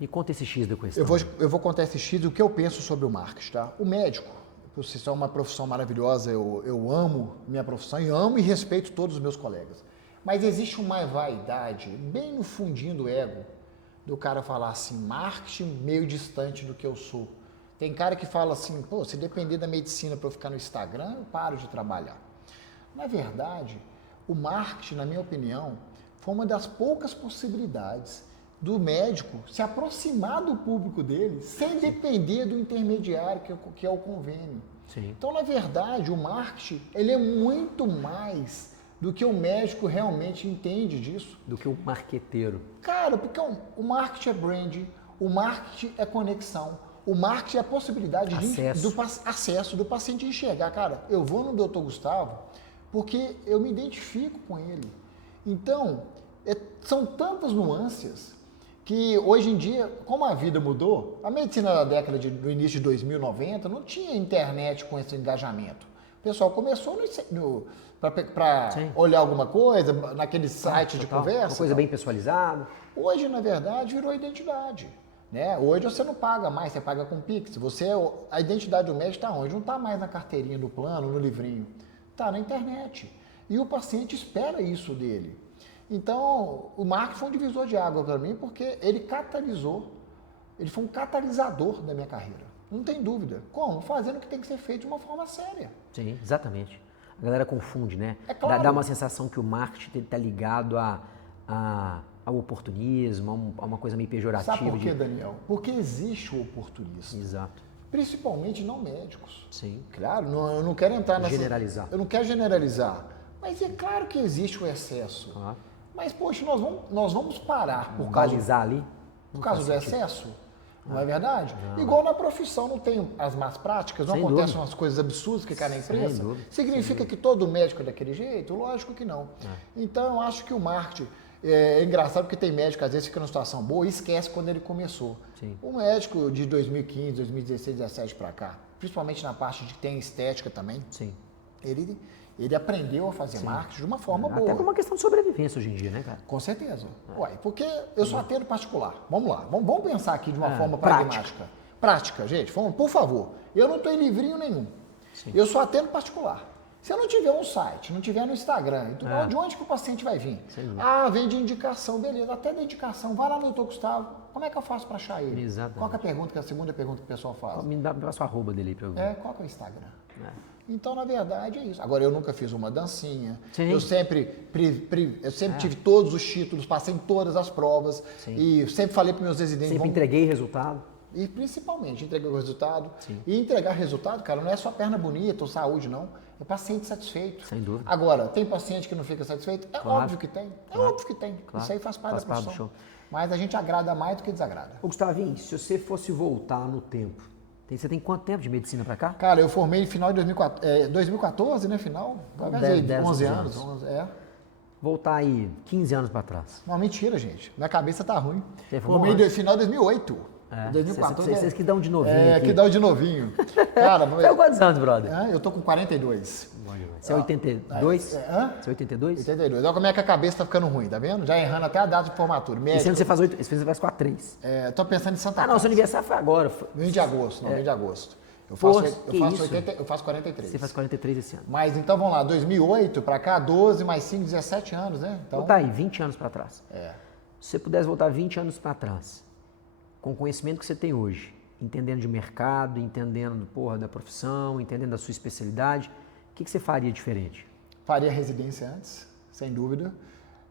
me conta esse X da questão. Eu vou contar esse X do que eu penso sobre o marketing, tá? O médico, por si só, é uma profissão maravilhosa, eu amo minha profissão e amo e respeito todos os meus colegas. Mas existe uma vaidade, bem no fundinho do ego, do cara falar assim, marketing meio distante do que eu sou. Tem cara que fala assim, pô, se depender da medicina para eu ficar no Instagram, eu paro de trabalhar. Na verdade, o marketing, na minha opinião, foi uma das poucas possibilidades do médico se aproximar do público dele sem depender do intermediário, que é o convênio. Sim. Então, na verdade, o marketing ele é muito mais do que o médico realmente entende disso. Do que o marqueteiro. Cara, porque o marketing é brand, o marketing é conexão, o marketing é a possibilidade acesso do paciente enxergar. Cara, eu vou no Dr. Gustavo porque eu me identifico com ele. Então, são tantas nuances que hoje em dia, como a vida mudou, a medicina da década do início de 2090 não tinha internet com esse engajamento. O pessoal começou para olhar alguma coisa, naquele site de conversa. Uma coisa bem pessoalizada. Hoje, na verdade, virou identidade. Né? Hoje você não paga mais, você paga com Pix. A identidade do médico está onde? Não está mais na carteirinha do plano, no livrinho. Está na internet. E o paciente espera isso dele. Então, o marketing foi um divisor de água para mim, porque ele catalisou, ele foi um catalisador da minha carreira. Não tem dúvida. Como? Fazendo o que tem que ser feito de uma forma séria. Sim, exatamente. A galera confunde, né? É claro. Dá uma sensação que o marketing está ligado ao oportunismo, a uma coisa meio pejorativa. Sabe por quê, Daniel? Porque existe o oportunismo. Exato. Principalmente não médicos. Sim. Claro, eu não quero entrar nessa... Generalizar. Eu não quero generalizar. Mas é claro que existe o excesso. Claro. Mas, poxa, nós vamos parar por Balizar ali. causa do excesso? Não é verdade? Não. Igual na profissão, não tem as más práticas, não Sem acontecem dúvida. umas coisas absurdas que caem na imprensa. Sem dúvida. Significa que todo médico é daquele jeito? Lógico que não. Então, eu acho que o marketing é engraçado porque tem médico que às vezes fica numa situação boa e esquece quando ele começou. Sim. O médico de 2015, 2016, 2017 para cá, principalmente na parte de que tem estética também, Sim. ele aprendeu a fazer marketing de uma forma boa. Até por uma questão de sobrevivência hoje em dia, né, cara? Com certeza. Uai, porque eu só atendo particular. Vamos lá, vamos pensar aqui de uma forma pragmática. Prática, gente, por favor. Eu não estou em livrinho nenhum. Sim. Eu só atendo particular. Se eu não tiver um site, não tiver no Instagram, então de onde que o paciente vai vir? Vem de indicação, beleza. Até da indicação, vai lá no Dr. Gustavo. Como é que eu faço para achar ele? Exatamente. Qual que é a pergunta, que é a segunda pergunta que o pessoal faz? Me dá a sua arroba dele aí pra eu ver. Qual que é o Instagram? Então, na verdade, é isso. Agora, eu nunca fiz uma dancinha. Sim. Eu sempre tive todos os títulos, passei em todas as provas. Sim. E sempre falei para meus residentes... Sempre entreguei resultado. E principalmente entregar o resultado. Sim. E entregar resultado, cara, não é só perna bonita ou saúde, não. É paciente satisfeito. Sem dúvida. Agora, tem paciente que não fica satisfeito? É óbvio que tem. É óbvio que tem. Claro. Isso aí faz parte da do profissão. show. Mas a gente agrada mais do que desagrada. Ô, Gustavinho, se você fosse voltar no tempo, você tem quanto tempo de medicina pra cá? Cara, eu formei no final de 2014, né? Final. Vai fazer 11 anos. 11, Voltar aí 15 anos pra trás. Não, mentira, gente. Minha cabeça tá ruim. Você formei no final de 2008. 2014. Vocês que dão de novinho aqui. Que dão de novinho. Cara, você é quantos anos, brother? Eu tô com 42. Você é 82? Você é 82? 82. Olha como é que a cabeça tá ficando ruim, tá vendo? Já errando até a data de formatura. Esse ano você faz 8, esse ano você faz 4-3. Tô pensando em Santa Casa. Não, seu aniversário foi agora. Mês de agosto, mês de agosto. Eu faço 43. Você faz 43 esse ano. Mas então vamos lá, 2008 pra cá, 12 mais 5, 17 anos, né? Então, voltar aí, 20 anos pra trás. Se você pudesse voltar 20 anos pra trás, com o conhecimento que você tem hoje, entendendo de mercado, entendendo da profissão, entendendo da sua especialidade, o que você faria diferente? Faria residência antes, sem dúvida.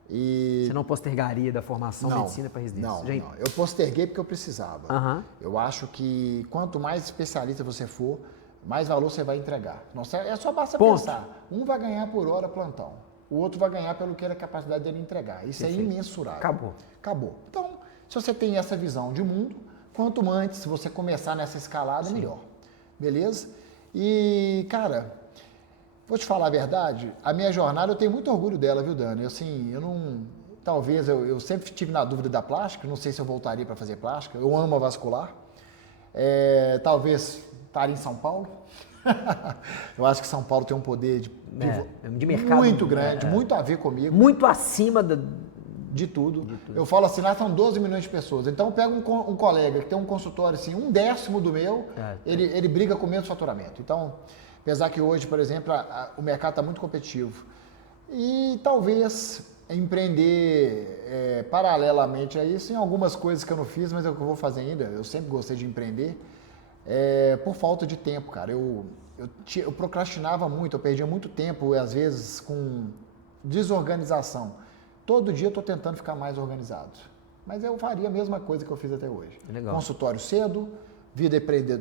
Você não postergaria da formação medicina para residência? Não. Eu posterguei porque eu precisava. Eu acho que quanto mais especialista você for, mais valor você vai entregar. Nossa, só basta pensar. Um vai ganhar por hora plantão, o outro vai ganhar pelo que era a capacidade dele entregar. Isso é imensurável. Acabou. Então, se você tem essa visão de mundo, quanto antes você começar nessa escalada, melhor. Beleza? E, cara, vou te falar a verdade, a minha jornada eu tenho muito orgulho dela, viu, Dani? Assim, talvez eu sempre tive na dúvida da plástica, não sei se eu voltaria para fazer plástica, eu amo a vascular. Talvez estaria em São Paulo. Eu acho que São Paulo tem um poder de mercado muito grande, muito a ver comigo. Muito acima de tudo. Eu falo assim, lá são 12 milhões de pessoas. Então eu pego um colega que tem um consultório assim, 1/10 do meu, ele briga com o mesmo faturamento. Então, apesar que hoje, por exemplo, o mercado está muito competitivo. E talvez empreender paralelamente a isso em algumas coisas que eu não fiz, mas é o que eu vou fazer ainda. Eu sempre gostei de empreender por falta de tempo, cara. Eu procrastinava muito, eu perdia muito tempo, às vezes, com desorganização. Todo dia eu estou tentando ficar mais organizado. Mas eu faria a mesma coisa que eu fiz até hoje. Legal. Consultório cedo, vida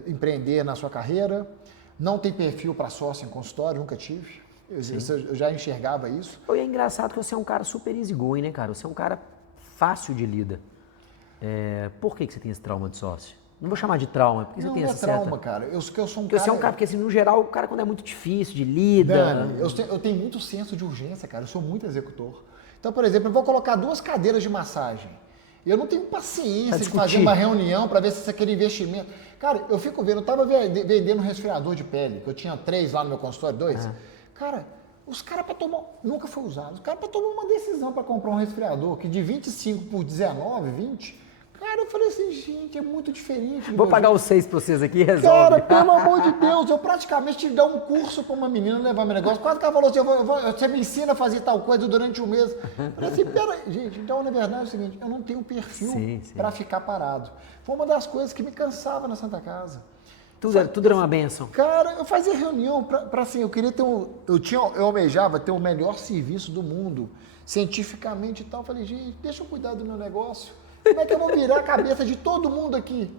empreender na sua carreira. Não tem perfil para sócio em consultório, nunca tive. Eu já enxergava isso. E é engraçado que você é um cara super easygoing, né, cara? Você é um cara fácil de lida. Por que você tem esse trauma de sócio? Não vou chamar de trauma, porque você tem essa trauma, certa... cara. Eu sou um Porque cara... você é um cara, porque assim, no geral, o cara quando é muito difícil de lida... Dani, eu tenho muito senso de urgência, cara. Eu sou muito executor. Então, por exemplo, eu vou colocar 2 cadeiras de massagem. Eu não tenho paciência de fazer uma reunião para ver se aquele investimento... Cara, eu fico vendo, eu estava vendendo um resfriador de pele, que eu tinha 3 lá no meu consultório, 2. Cara, os caras para tomar... Nunca foi usado. Os caras para tomar uma decisão para comprar um resfriador, que de 25 por 19, 20... Cara, eu falei assim, gente, é muito diferente. Vou pagar os 6 para vocês aqui e resolve. Cara, pelo amor de Deus, eu praticamente tive que dar um curso para uma menina levar meu negócio. Quase que ela falou assim, você me ensina a fazer tal coisa durante um mês. Eu falei assim, peraí, gente, então na verdade é o seguinte, eu não tenho perfil para ficar parado. Foi uma das coisas que me cansava na Santa Casa. Tudo era uma benção. Cara, eu fazia reunião para assim, eu queria ter eu almejava ter o melhor serviço do mundo, cientificamente e tal. Eu falei, gente, deixa eu cuidar do meu negócio. Como é que eu vou virar a cabeça de todo mundo aqui?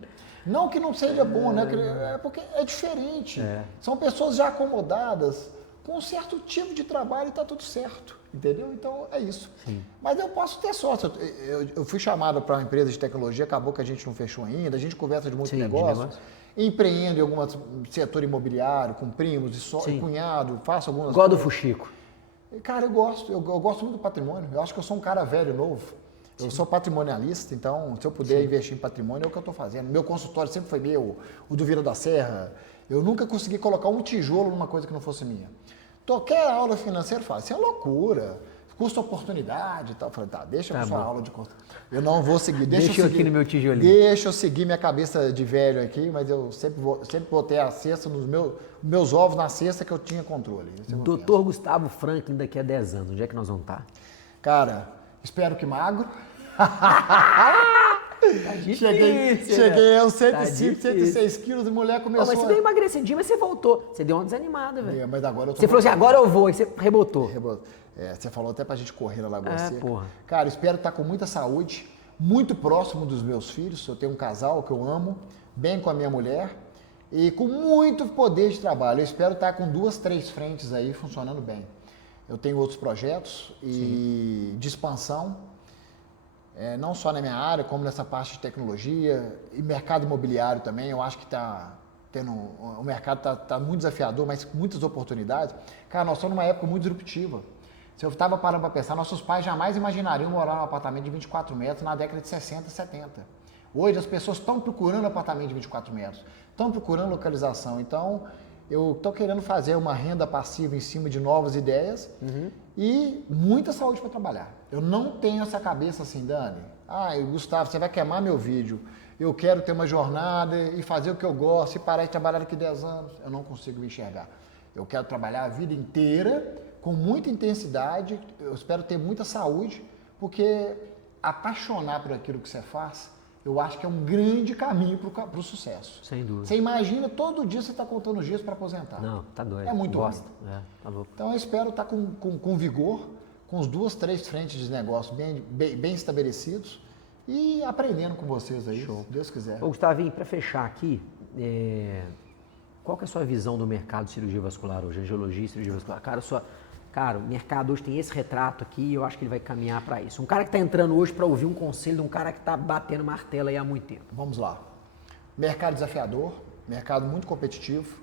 Não que não seja bom, né? É porque é diferente. São pessoas já acomodadas, com um certo tipo de trabalho e está tudo certo. Entendeu? Então é isso. Sim. Mas eu posso ter sorte. Eu fui chamado para uma empresa de tecnologia, acabou que a gente não fechou ainda, a gente conversa de muito negócio. Empreendo em algum setor imobiliário, com primos e cunhado, faço algumas coisas. Igual do Fuxico. Cara, eu gosto muito do patrimônio. Eu acho que eu sou um cara velho, novo. Eu sou patrimonialista, então se eu puder investir em patrimônio é o que eu estou fazendo. Meu consultório sempre foi meu, o do Vila da Serra. Eu nunca consegui colocar um tijolo numa coisa que não fosse minha. Qualquer aula financeira fala, isso é loucura, custa oportunidade e tal. Eu falei, tá, deixa eu sua aula de custo. Eu não vou seguir, deixa eu seguir, aqui no meu tijolinho. Deixa eu seguir minha cabeça de velho aqui, mas eu sempre botei a cesta nos meus ovos na cesta que eu tinha controle. Doutor Gustavo Franklin daqui a 10 anos, onde é que nós vamos estar? Cara, espero que magro. Tá difícil, cheguei aos 105, 106 quilos e mulher começou... Mas você deu emagrecidinho, mas você voltou. Você deu uma desanimada, velho. Mas agora eu tô você falou assim, agora eu vou, e você rebotou. Você falou até pra gente correr na Lagoa Seca. Porra. Cara, espero estar com muita saúde, muito próximo dos meus filhos. Eu tenho um casal que eu amo, bem com a minha mulher e com muito poder de trabalho. Eu espero estar com 2, 3 frentes aí funcionando bem. Eu tenho outros projetos de expansão. Não só na minha área, como nessa parte de tecnologia e mercado imobiliário também. Eu acho que o mercado está muito desafiador, mas com muitas oportunidades. Cara, nós estamos numa época muito disruptiva. Se eu estava parando para pensar, nossos pais jamais imaginariam morar num apartamento de 24 metros na década de 60, 70. Hoje as pessoas estão procurando apartamento de 24 metros, estão procurando localização. Então, eu estou querendo fazer uma renda passiva em cima de novas ideias e muita saúde para trabalhar. Eu não tenho essa cabeça assim, Dani. Gustavo, você vai queimar meu vídeo. Eu quero ter uma jornada e fazer o que eu gosto e parar de trabalhar daqui 10 anos. Eu não consigo me enxergar. Eu quero trabalhar a vida inteira com muita intensidade. Eu espero ter muita saúde, porque apaixonar por aquilo que você faz, eu acho que é um grande caminho para o sucesso. Sem dúvida. Você imagina, todo dia você está contando os dias para aposentar. Não, tá doido. É muito bom. Tá louco. Então eu espero estar com vigor, com os 2, 3 frentes de negócio bem estabelecidos e aprendendo com vocês aí, Show. se Deus quiser. Ô, Gustavinho, para fechar aqui, qual que é a sua visão do mercado de cirurgia vascular hoje? Angiologia e cirurgia vascular. Cara, o mercado hoje tem esse retrato aqui e eu acho que ele vai caminhar para isso. Um cara que está entrando hoje para ouvir um conselho de um cara que está batendo martelo aí há muito tempo. Vamos lá. Mercado desafiador, mercado muito competitivo.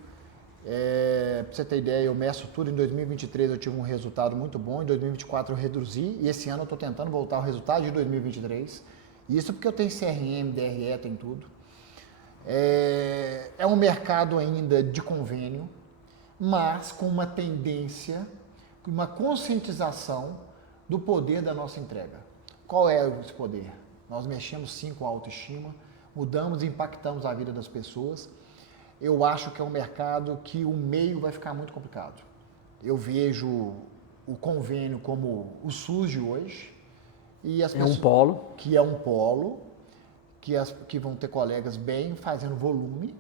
Para você ter ideia, eu meço tudo. Em 2023 eu tive um resultado muito bom, em 2024 eu reduzi e esse ano eu estou tentando voltar ao resultado de 2023. Isso porque eu tenho CRM, DRE, tem tudo. É um mercado ainda de convênio, mas com uma tendência, uma conscientização do poder da nossa entrega. Qual é esse poder? Nós mexemos sim com a autoestima, mudamos e impactamos a vida das pessoas. Eu acho que é um mercado que o meio vai ficar muito complicado. Eu vejo o convênio como o SUS de hoje. E as pessoas, um polo. Que é um polo, que vão ter colegas bem fazendo volume.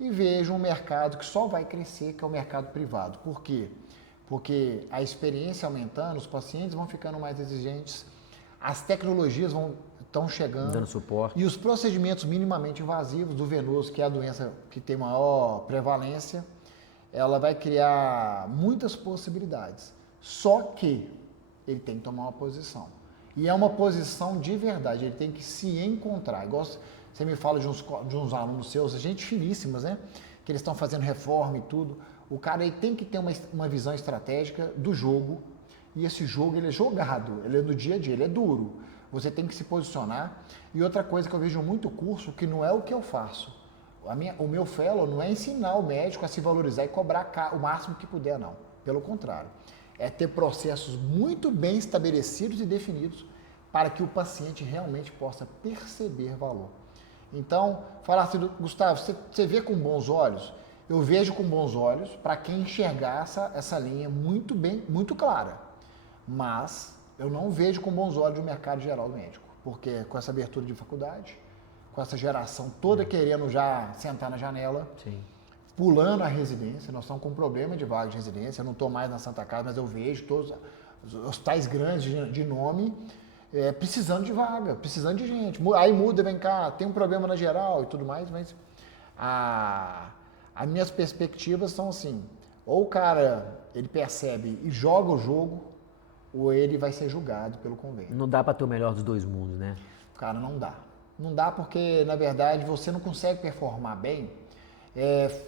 E vejo um mercado que só vai crescer, que é o mercado privado. Por quê? Porque a experiência aumentando, os pacientes vão ficando mais exigentes, as tecnologias estão chegando. Dando suporte. E os procedimentos minimamente invasivos do venoso, que é a doença que tem maior prevalência, ela vai criar muitas possibilidades. Só que ele tem que tomar uma posição. E é uma posição de verdade, ele tem que se encontrar. Igual Você me fala de uns alunos seus, gente finíssimas, né? Que eles estão fazendo reforma e tudo. O cara aí tem que ter uma visão estratégica do jogo. E esse jogo, ele é jogado, ele é do dia a dia, ele é duro. Você tem que se posicionar. E outra coisa que eu vejo muito curso, que não é o que eu faço. O meu fellow não é ensinar o médico a se valorizar e cobrar o máximo que puder, não. Pelo contrário. É ter processos muito bem estabelecidos e definidos para que o paciente realmente possa perceber valor. Então, falar assim, Gustavo, você vê com bons olhos? Eu vejo com bons olhos para quem enxergar essa linha muito bem, muito clara. Mas eu não vejo com bons olhos o mercado geral do médico, porque com essa abertura de faculdade, com essa geração toda querendo já sentar na janela, Sim. pulando a residência, nós estamos com um problema de vaga de residência, eu não estou mais na Santa Casa, mas eu vejo todos os hospitais grandes de nome precisando de vaga, precisando de gente. Aí muda, vem cá, tem um problema na geral e tudo mais, mas as minhas perspectivas são assim, ou o cara, ele percebe e joga o jogo, ou ele vai ser julgado pelo convênio. Não dá para ter o melhor dos dois mundos, né? Cara, não dá. Não dá porque, na verdade, você não consegue performar bem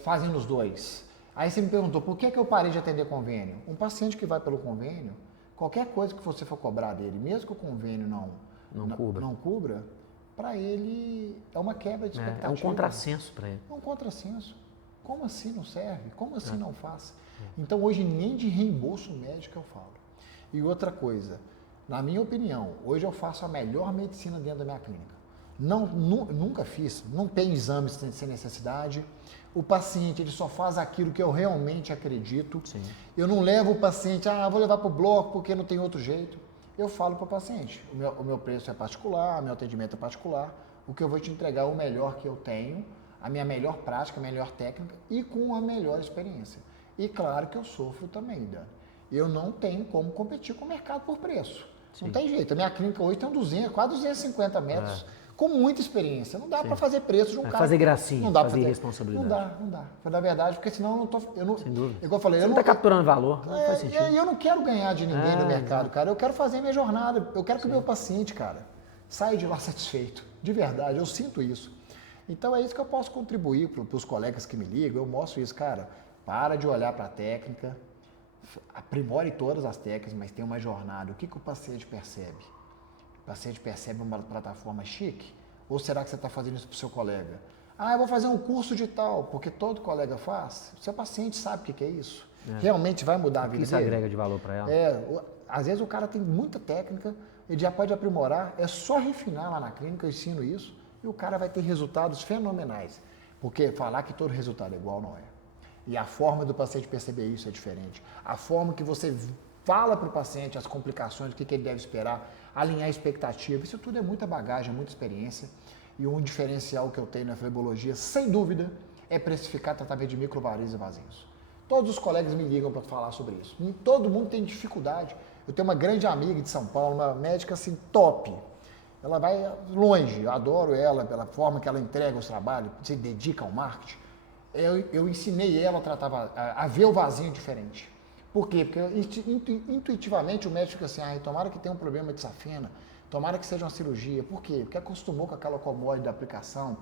fazendo os dois. Aí você me perguntou, por que eu parei de atender convênio? Um paciente que vai pelo convênio, qualquer coisa que você for cobrar dele, mesmo que o convênio não cubra, para ele é uma quebra de expectativa. É um contrassenso para ele. É um contrassenso. Como assim não serve? Como assim não faz? Então, hoje, nem de reembolso médico eu falo. E outra coisa, na minha opinião, hoje eu faço a melhor medicina dentro da minha clínica. Nunca fiz, não tem exames sem necessidade. O paciente ele só faz aquilo que eu realmente acredito. Sim. Eu não levo o paciente, vou levar para o bloco porque não tem outro jeito. Eu falo para o paciente, o meu preço é particular, o meu atendimento é particular, o que eu vou te entregar é o melhor que eu tenho, a minha melhor prática, a melhor técnica e com a melhor experiência. E claro que eu sofro também, Dani. Eu não tenho como competir com o mercado por preço. Sim. Não tem jeito. A minha clínica hoje tem quase 250 metros. Com muita experiência. Não dá para fazer preço de um cara. Fazer gracinha, não dá fazer irresponsabilidade. Não dá. Na verdade, porque senão eu não tô... Sem dúvida. Igual eu falei, você não está capturando valor, não faz sentido. Eu não quero ganhar de ninguém no mercado, cara. Eu quero fazer minha jornada. Eu quero que o meu paciente, cara, saia de lá satisfeito. De verdade, eu sinto isso. Então é isso que eu posso contribuir para os colegas que me ligam. Eu mostro isso, cara. Para de olhar para a técnica, aprimore todas as técnicas, mas tem uma jornada. O que o paciente percebe? O paciente percebe uma plataforma chique? Ou será que você está fazendo isso para o seu colega? Eu vou fazer um curso de tal, porque todo colega faz. O seu paciente sabe o que é isso. Realmente vai mudar a vida dele. Isso agrega de valor para ela? Às vezes o cara tem muita técnica, ele já pode aprimorar, é só refinar lá na clínica, eu ensino isso, e o cara vai ter resultados fenomenais. Porque falar que todo resultado é igual não é. E a forma do paciente perceber isso é diferente. A forma que você fala para o paciente as complicações, o que ele deve esperar, alinhar a expectativa, isso tudo é muita bagagem, muita experiência. E um diferencial que eu tenho na flebologia, sem dúvida, é precificar tratamento de microvarizes e vasinhos. Todos os colegas me ligam para falar sobre isso. Todo mundo tem dificuldade. Eu tenho uma grande amiga de São Paulo, uma médica assim top. Ela vai longe, eu adoro ela pela forma que ela entrega os trabalhos, se dedica ao marketing. Eu ensinei ela a ver o vasinho diferente. Por quê? Porque intuitivamente o médico fica assim, tomara que tenha um problema de safena, tomara que seja uma cirurgia. Por quê? Porque acostumou com aquela comode da aplicação.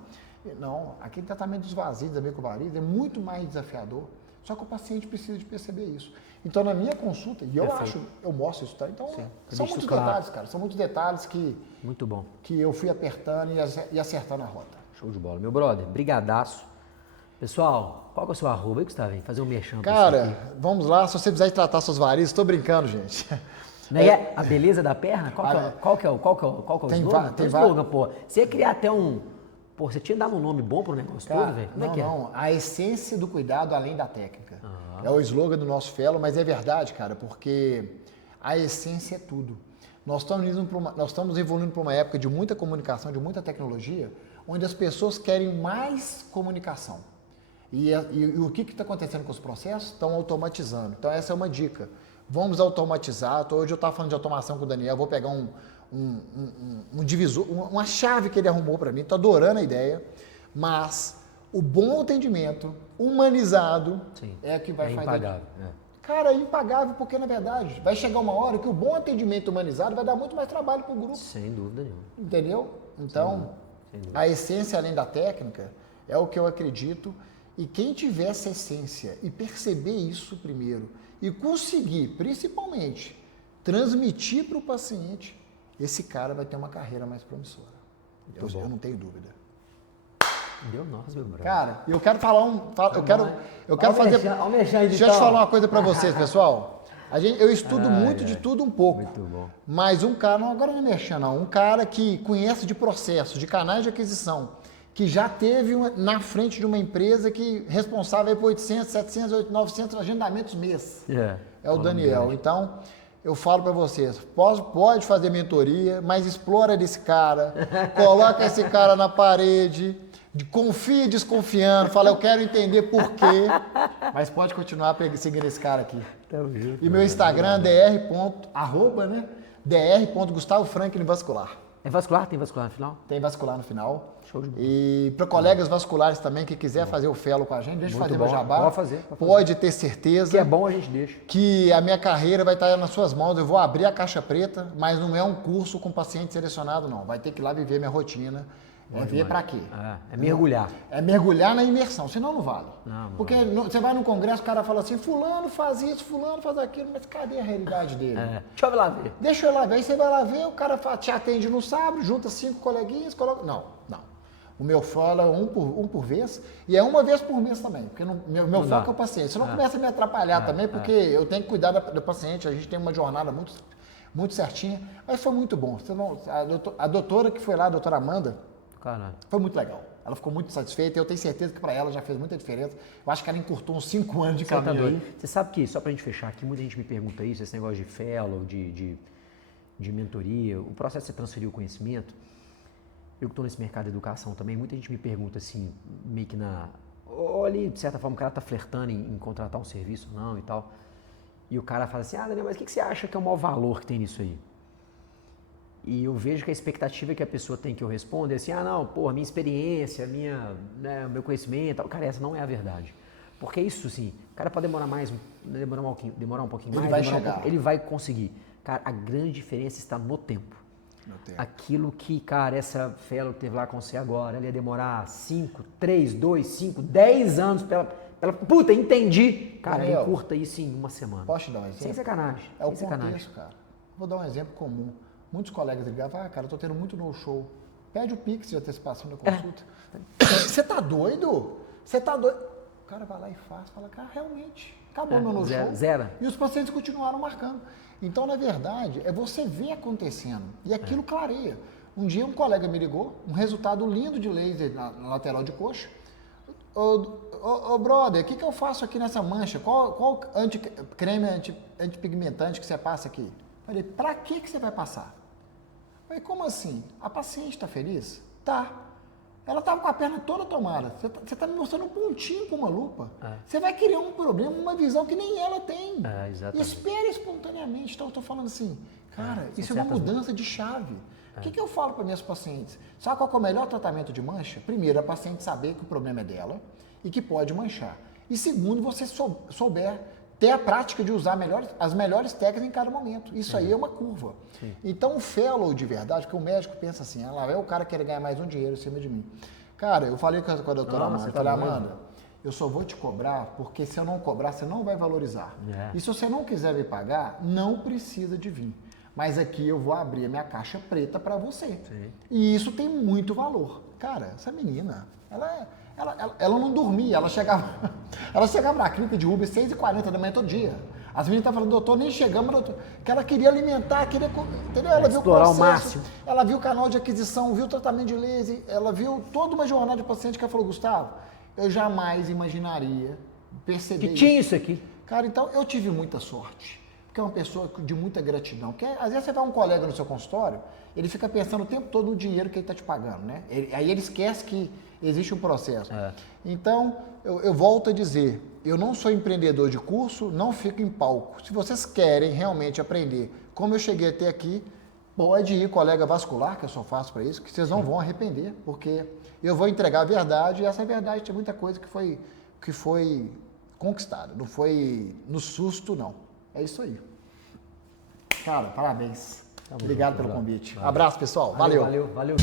Não, aquele tratamento dos vazios, da microvariz, é muito mais desafiador. Só que o paciente precisa de perceber isso. Então, na minha consulta, e eu mostro isso, tá? Então, são muitos detalhes, cara. São muitos detalhes que... Muito bom. Que eu fui apertando e acertando a rota. Show de bola. Meu brother, brigadaço. Pessoal, qual que é o seu arroba aí, Gustavo? Fazer um merchan. Cara, vamos lá. Se você precisar tratar suas varizes, tô brincando, gente. Não é a beleza da perna? Qual que é o slogan? Tem slogan, pô. Você ia criar até um... Pô, você tinha dado um nome bom pro negócio todo, velho? Como é que é? Não. A essência do cuidado além da técnica. É o slogan do nosso fellow, mas é verdade, cara, porque a essência é tudo. Nós estamos evoluindo para uma época de muita comunicação, de muita tecnologia, onde as pessoas querem mais comunicação. E o que está acontecendo com os processos? Estão automatizando. Então, essa é uma dica. Vamos automatizar. Hoje eu estava falando de automação com o Daniel, vou pegar um divisor, uma chave que ele arrumou para mim. Estou adorando a ideia, mas o bom atendimento humanizado é que vai fazer. Impagável. Cara, é impagável porque, na verdade, vai chegar uma hora que o bom atendimento humanizado vai dar muito mais trabalho para o grupo. Sem dúvida nenhuma. Entendeu? Então, A essência, além da técnica, é o que eu acredito. E quem tiver essa essência e perceber isso primeiro e conseguir, principalmente, transmitir para o paciente, esse cara vai ter uma carreira mais promissora. Eu não tenho dúvida. Deu nós, meu brother. Cara, eu quero falar eu quero fazer. Deixa eu te falar uma coisa para vocês, pessoal. Eu estudo muito de tudo um pouco. Muito bom. Mas um cara, agora não é mexendo, não. Um cara que conhece de processos, de canais de aquisição, que já teve na frente de uma empresa que responsável por 800, 700, 800, 900 agendamentos mês. É o Daniel. Então, eu falo para vocês, pode fazer mentoria, mas explora desse cara, coloca esse cara na parede, confia desconfiando, fala, eu quero entender por quê, mas pode continuar seguindo esse cara aqui. E meu Instagram é dr.gustavo.franklin-vascular. É vascular? Tem vascular no final? Tem vascular no final. Show de bola. E para colegas vasculares também que quiser fazer o fellow com a gente, deixa eu fazer meu jabá. Pode fazer. Pode ter certeza. Que é bom, a gente deixa. Que a minha carreira vai estar nas suas mãos. Eu vou abrir a caixa preta, mas não é um curso com paciente selecionado, não. Vai ter que ir lá viver minha rotina. Ver para quê? É mergulhar. É mergulhar na imersão, senão não vale. Não porque você vai num congresso, o cara fala assim, fulano faz isso, fulano faz aquilo, mas cadê a realidade dele? Deixa eu lá ver. Deixa eu lá ver. Aí você vai lá ver, o cara te atende no sábado, junta 5 coleguinhas, coloca... Não. O meu fala é um por vez, e é uma vez por mês também, porque meu foco é o paciente. Você não começa a me atrapalhar também, porque eu tenho que cuidar do paciente, a gente tem uma jornada muito certinha, mas foi muito bom. A doutora que foi lá, a doutora Amanda, foi muito legal. Ela ficou muito satisfeita e eu tenho certeza que para ela já fez muita diferença. Eu acho que ela encurtou uns 5 anos de caminho aí. Você sabe que, só para a gente fechar aqui, muita gente me pergunta isso, esse negócio de fellow, de mentoria, o processo de você transferir o conhecimento. Eu que estou nesse mercado de educação também, muita gente me pergunta assim, meio que olha, de certa forma, o cara está flertando em contratar um serviço ou não e tal. E o cara fala assim, Daniel, mas o que você acha que é o maior valor que tem nisso aí? E eu vejo que a expectativa que a pessoa tem que eu responda é assim, minha experiência, meu conhecimento, cara, essa não é a verdade. Porque isso, sim, o cara pode demorar um pouquinho mais, ele vai conseguir. Cara, a grande diferença está no tempo. Aquilo que, cara, essa fellow que teve lá com você agora, ela ia demorar 5, 3, 2, 5, 10 anos pra puta, entendi. Cara, ele encurta isso em uma semana. Posso te dar um exemplo? Sem sacanagem. É o contexto, cara. Vou dar um exemplo comum. Muitos colegas ligavam, cara, eu tô tendo muito no-show. Pede o Pix de antecipação da consulta. Você tá doido? Você tá doido? O cara vai lá e fala, cara, realmente, acabou meu no-show. Zero. E os pacientes continuaram marcando. Então, na verdade, é você ver acontecendo. E aquilo clareia. Um dia um colega me ligou, um resultado lindo de laser na lateral de coxa. Ô brother, o que eu faço aqui nessa mancha? Qual creme antipigmentante que você passa aqui? Falei, pra que você vai passar? Falei, como assim? A paciente está feliz? Tá. Ela estava com a perna toda tomada. Você está me mostrando um pontinho com uma lupa. Você vai criar um problema, uma visão que nem ela tem. Exatamente. Espere espontaneamente. Então, eu estou falando assim, cara, isso é uma mudança de chave. O que eu falo para minhas pacientes? Sabe qual é o melhor tratamento de mancha? Primeiro, a paciente saber que o problema é dela e que pode manchar. E segundo, você souber ter a prática de usar as melhores técnicas em cada momento. Isso aí é uma curva. Sim. Então, o fellow de verdade, porque o médico pensa assim, lá é o cara que quer ganhar mais um dinheiro em cima de mim. Cara, eu falei com a doutora Amanda, falei, Amanda, eu só vou te cobrar porque se eu não cobrar, você não vai valorizar. E se você não quiser me pagar, não precisa de vir. Mas aqui eu vou abrir a minha caixa preta para você. Sim. E isso tem muito valor. Cara, essa menina, ela não dormia, ela chegava na clínica de Uber 6h40 da manhã todo dia. As meninas estavam falando, doutor, nem chegamos, doutor, que ela queria alimentar, entendeu? Ela viu o processo, o máximo. Ela viu o canal de aquisição, viu o tratamento de laser, ela viu toda uma jornada de paciente que ela falou, Gustavo, eu jamais imaginaria perceber que tinha isso aqui. Cara, então eu tive muita sorte, porque é uma pessoa de muita gratidão. Porque, às vezes você vai um colega no seu consultório, ele fica pensando o tempo todo no dinheiro que ele está te pagando, né? Aí ele esquece que existe um processo. Então, eu volto a dizer, eu não sou empreendedor de curso, não fico em palco. Se vocês querem realmente aprender como eu cheguei até aqui, pode ir colega vascular, que eu só faço para isso, que vocês não vão arrepender, porque eu vou entregar a verdade, e essa verdade tem muita coisa que foi conquistada, não foi no susto, não. É isso aí. Cara, parabéns. Obrigado pelo convite. Valeu. Abraço, pessoal. Valeu. Valeu.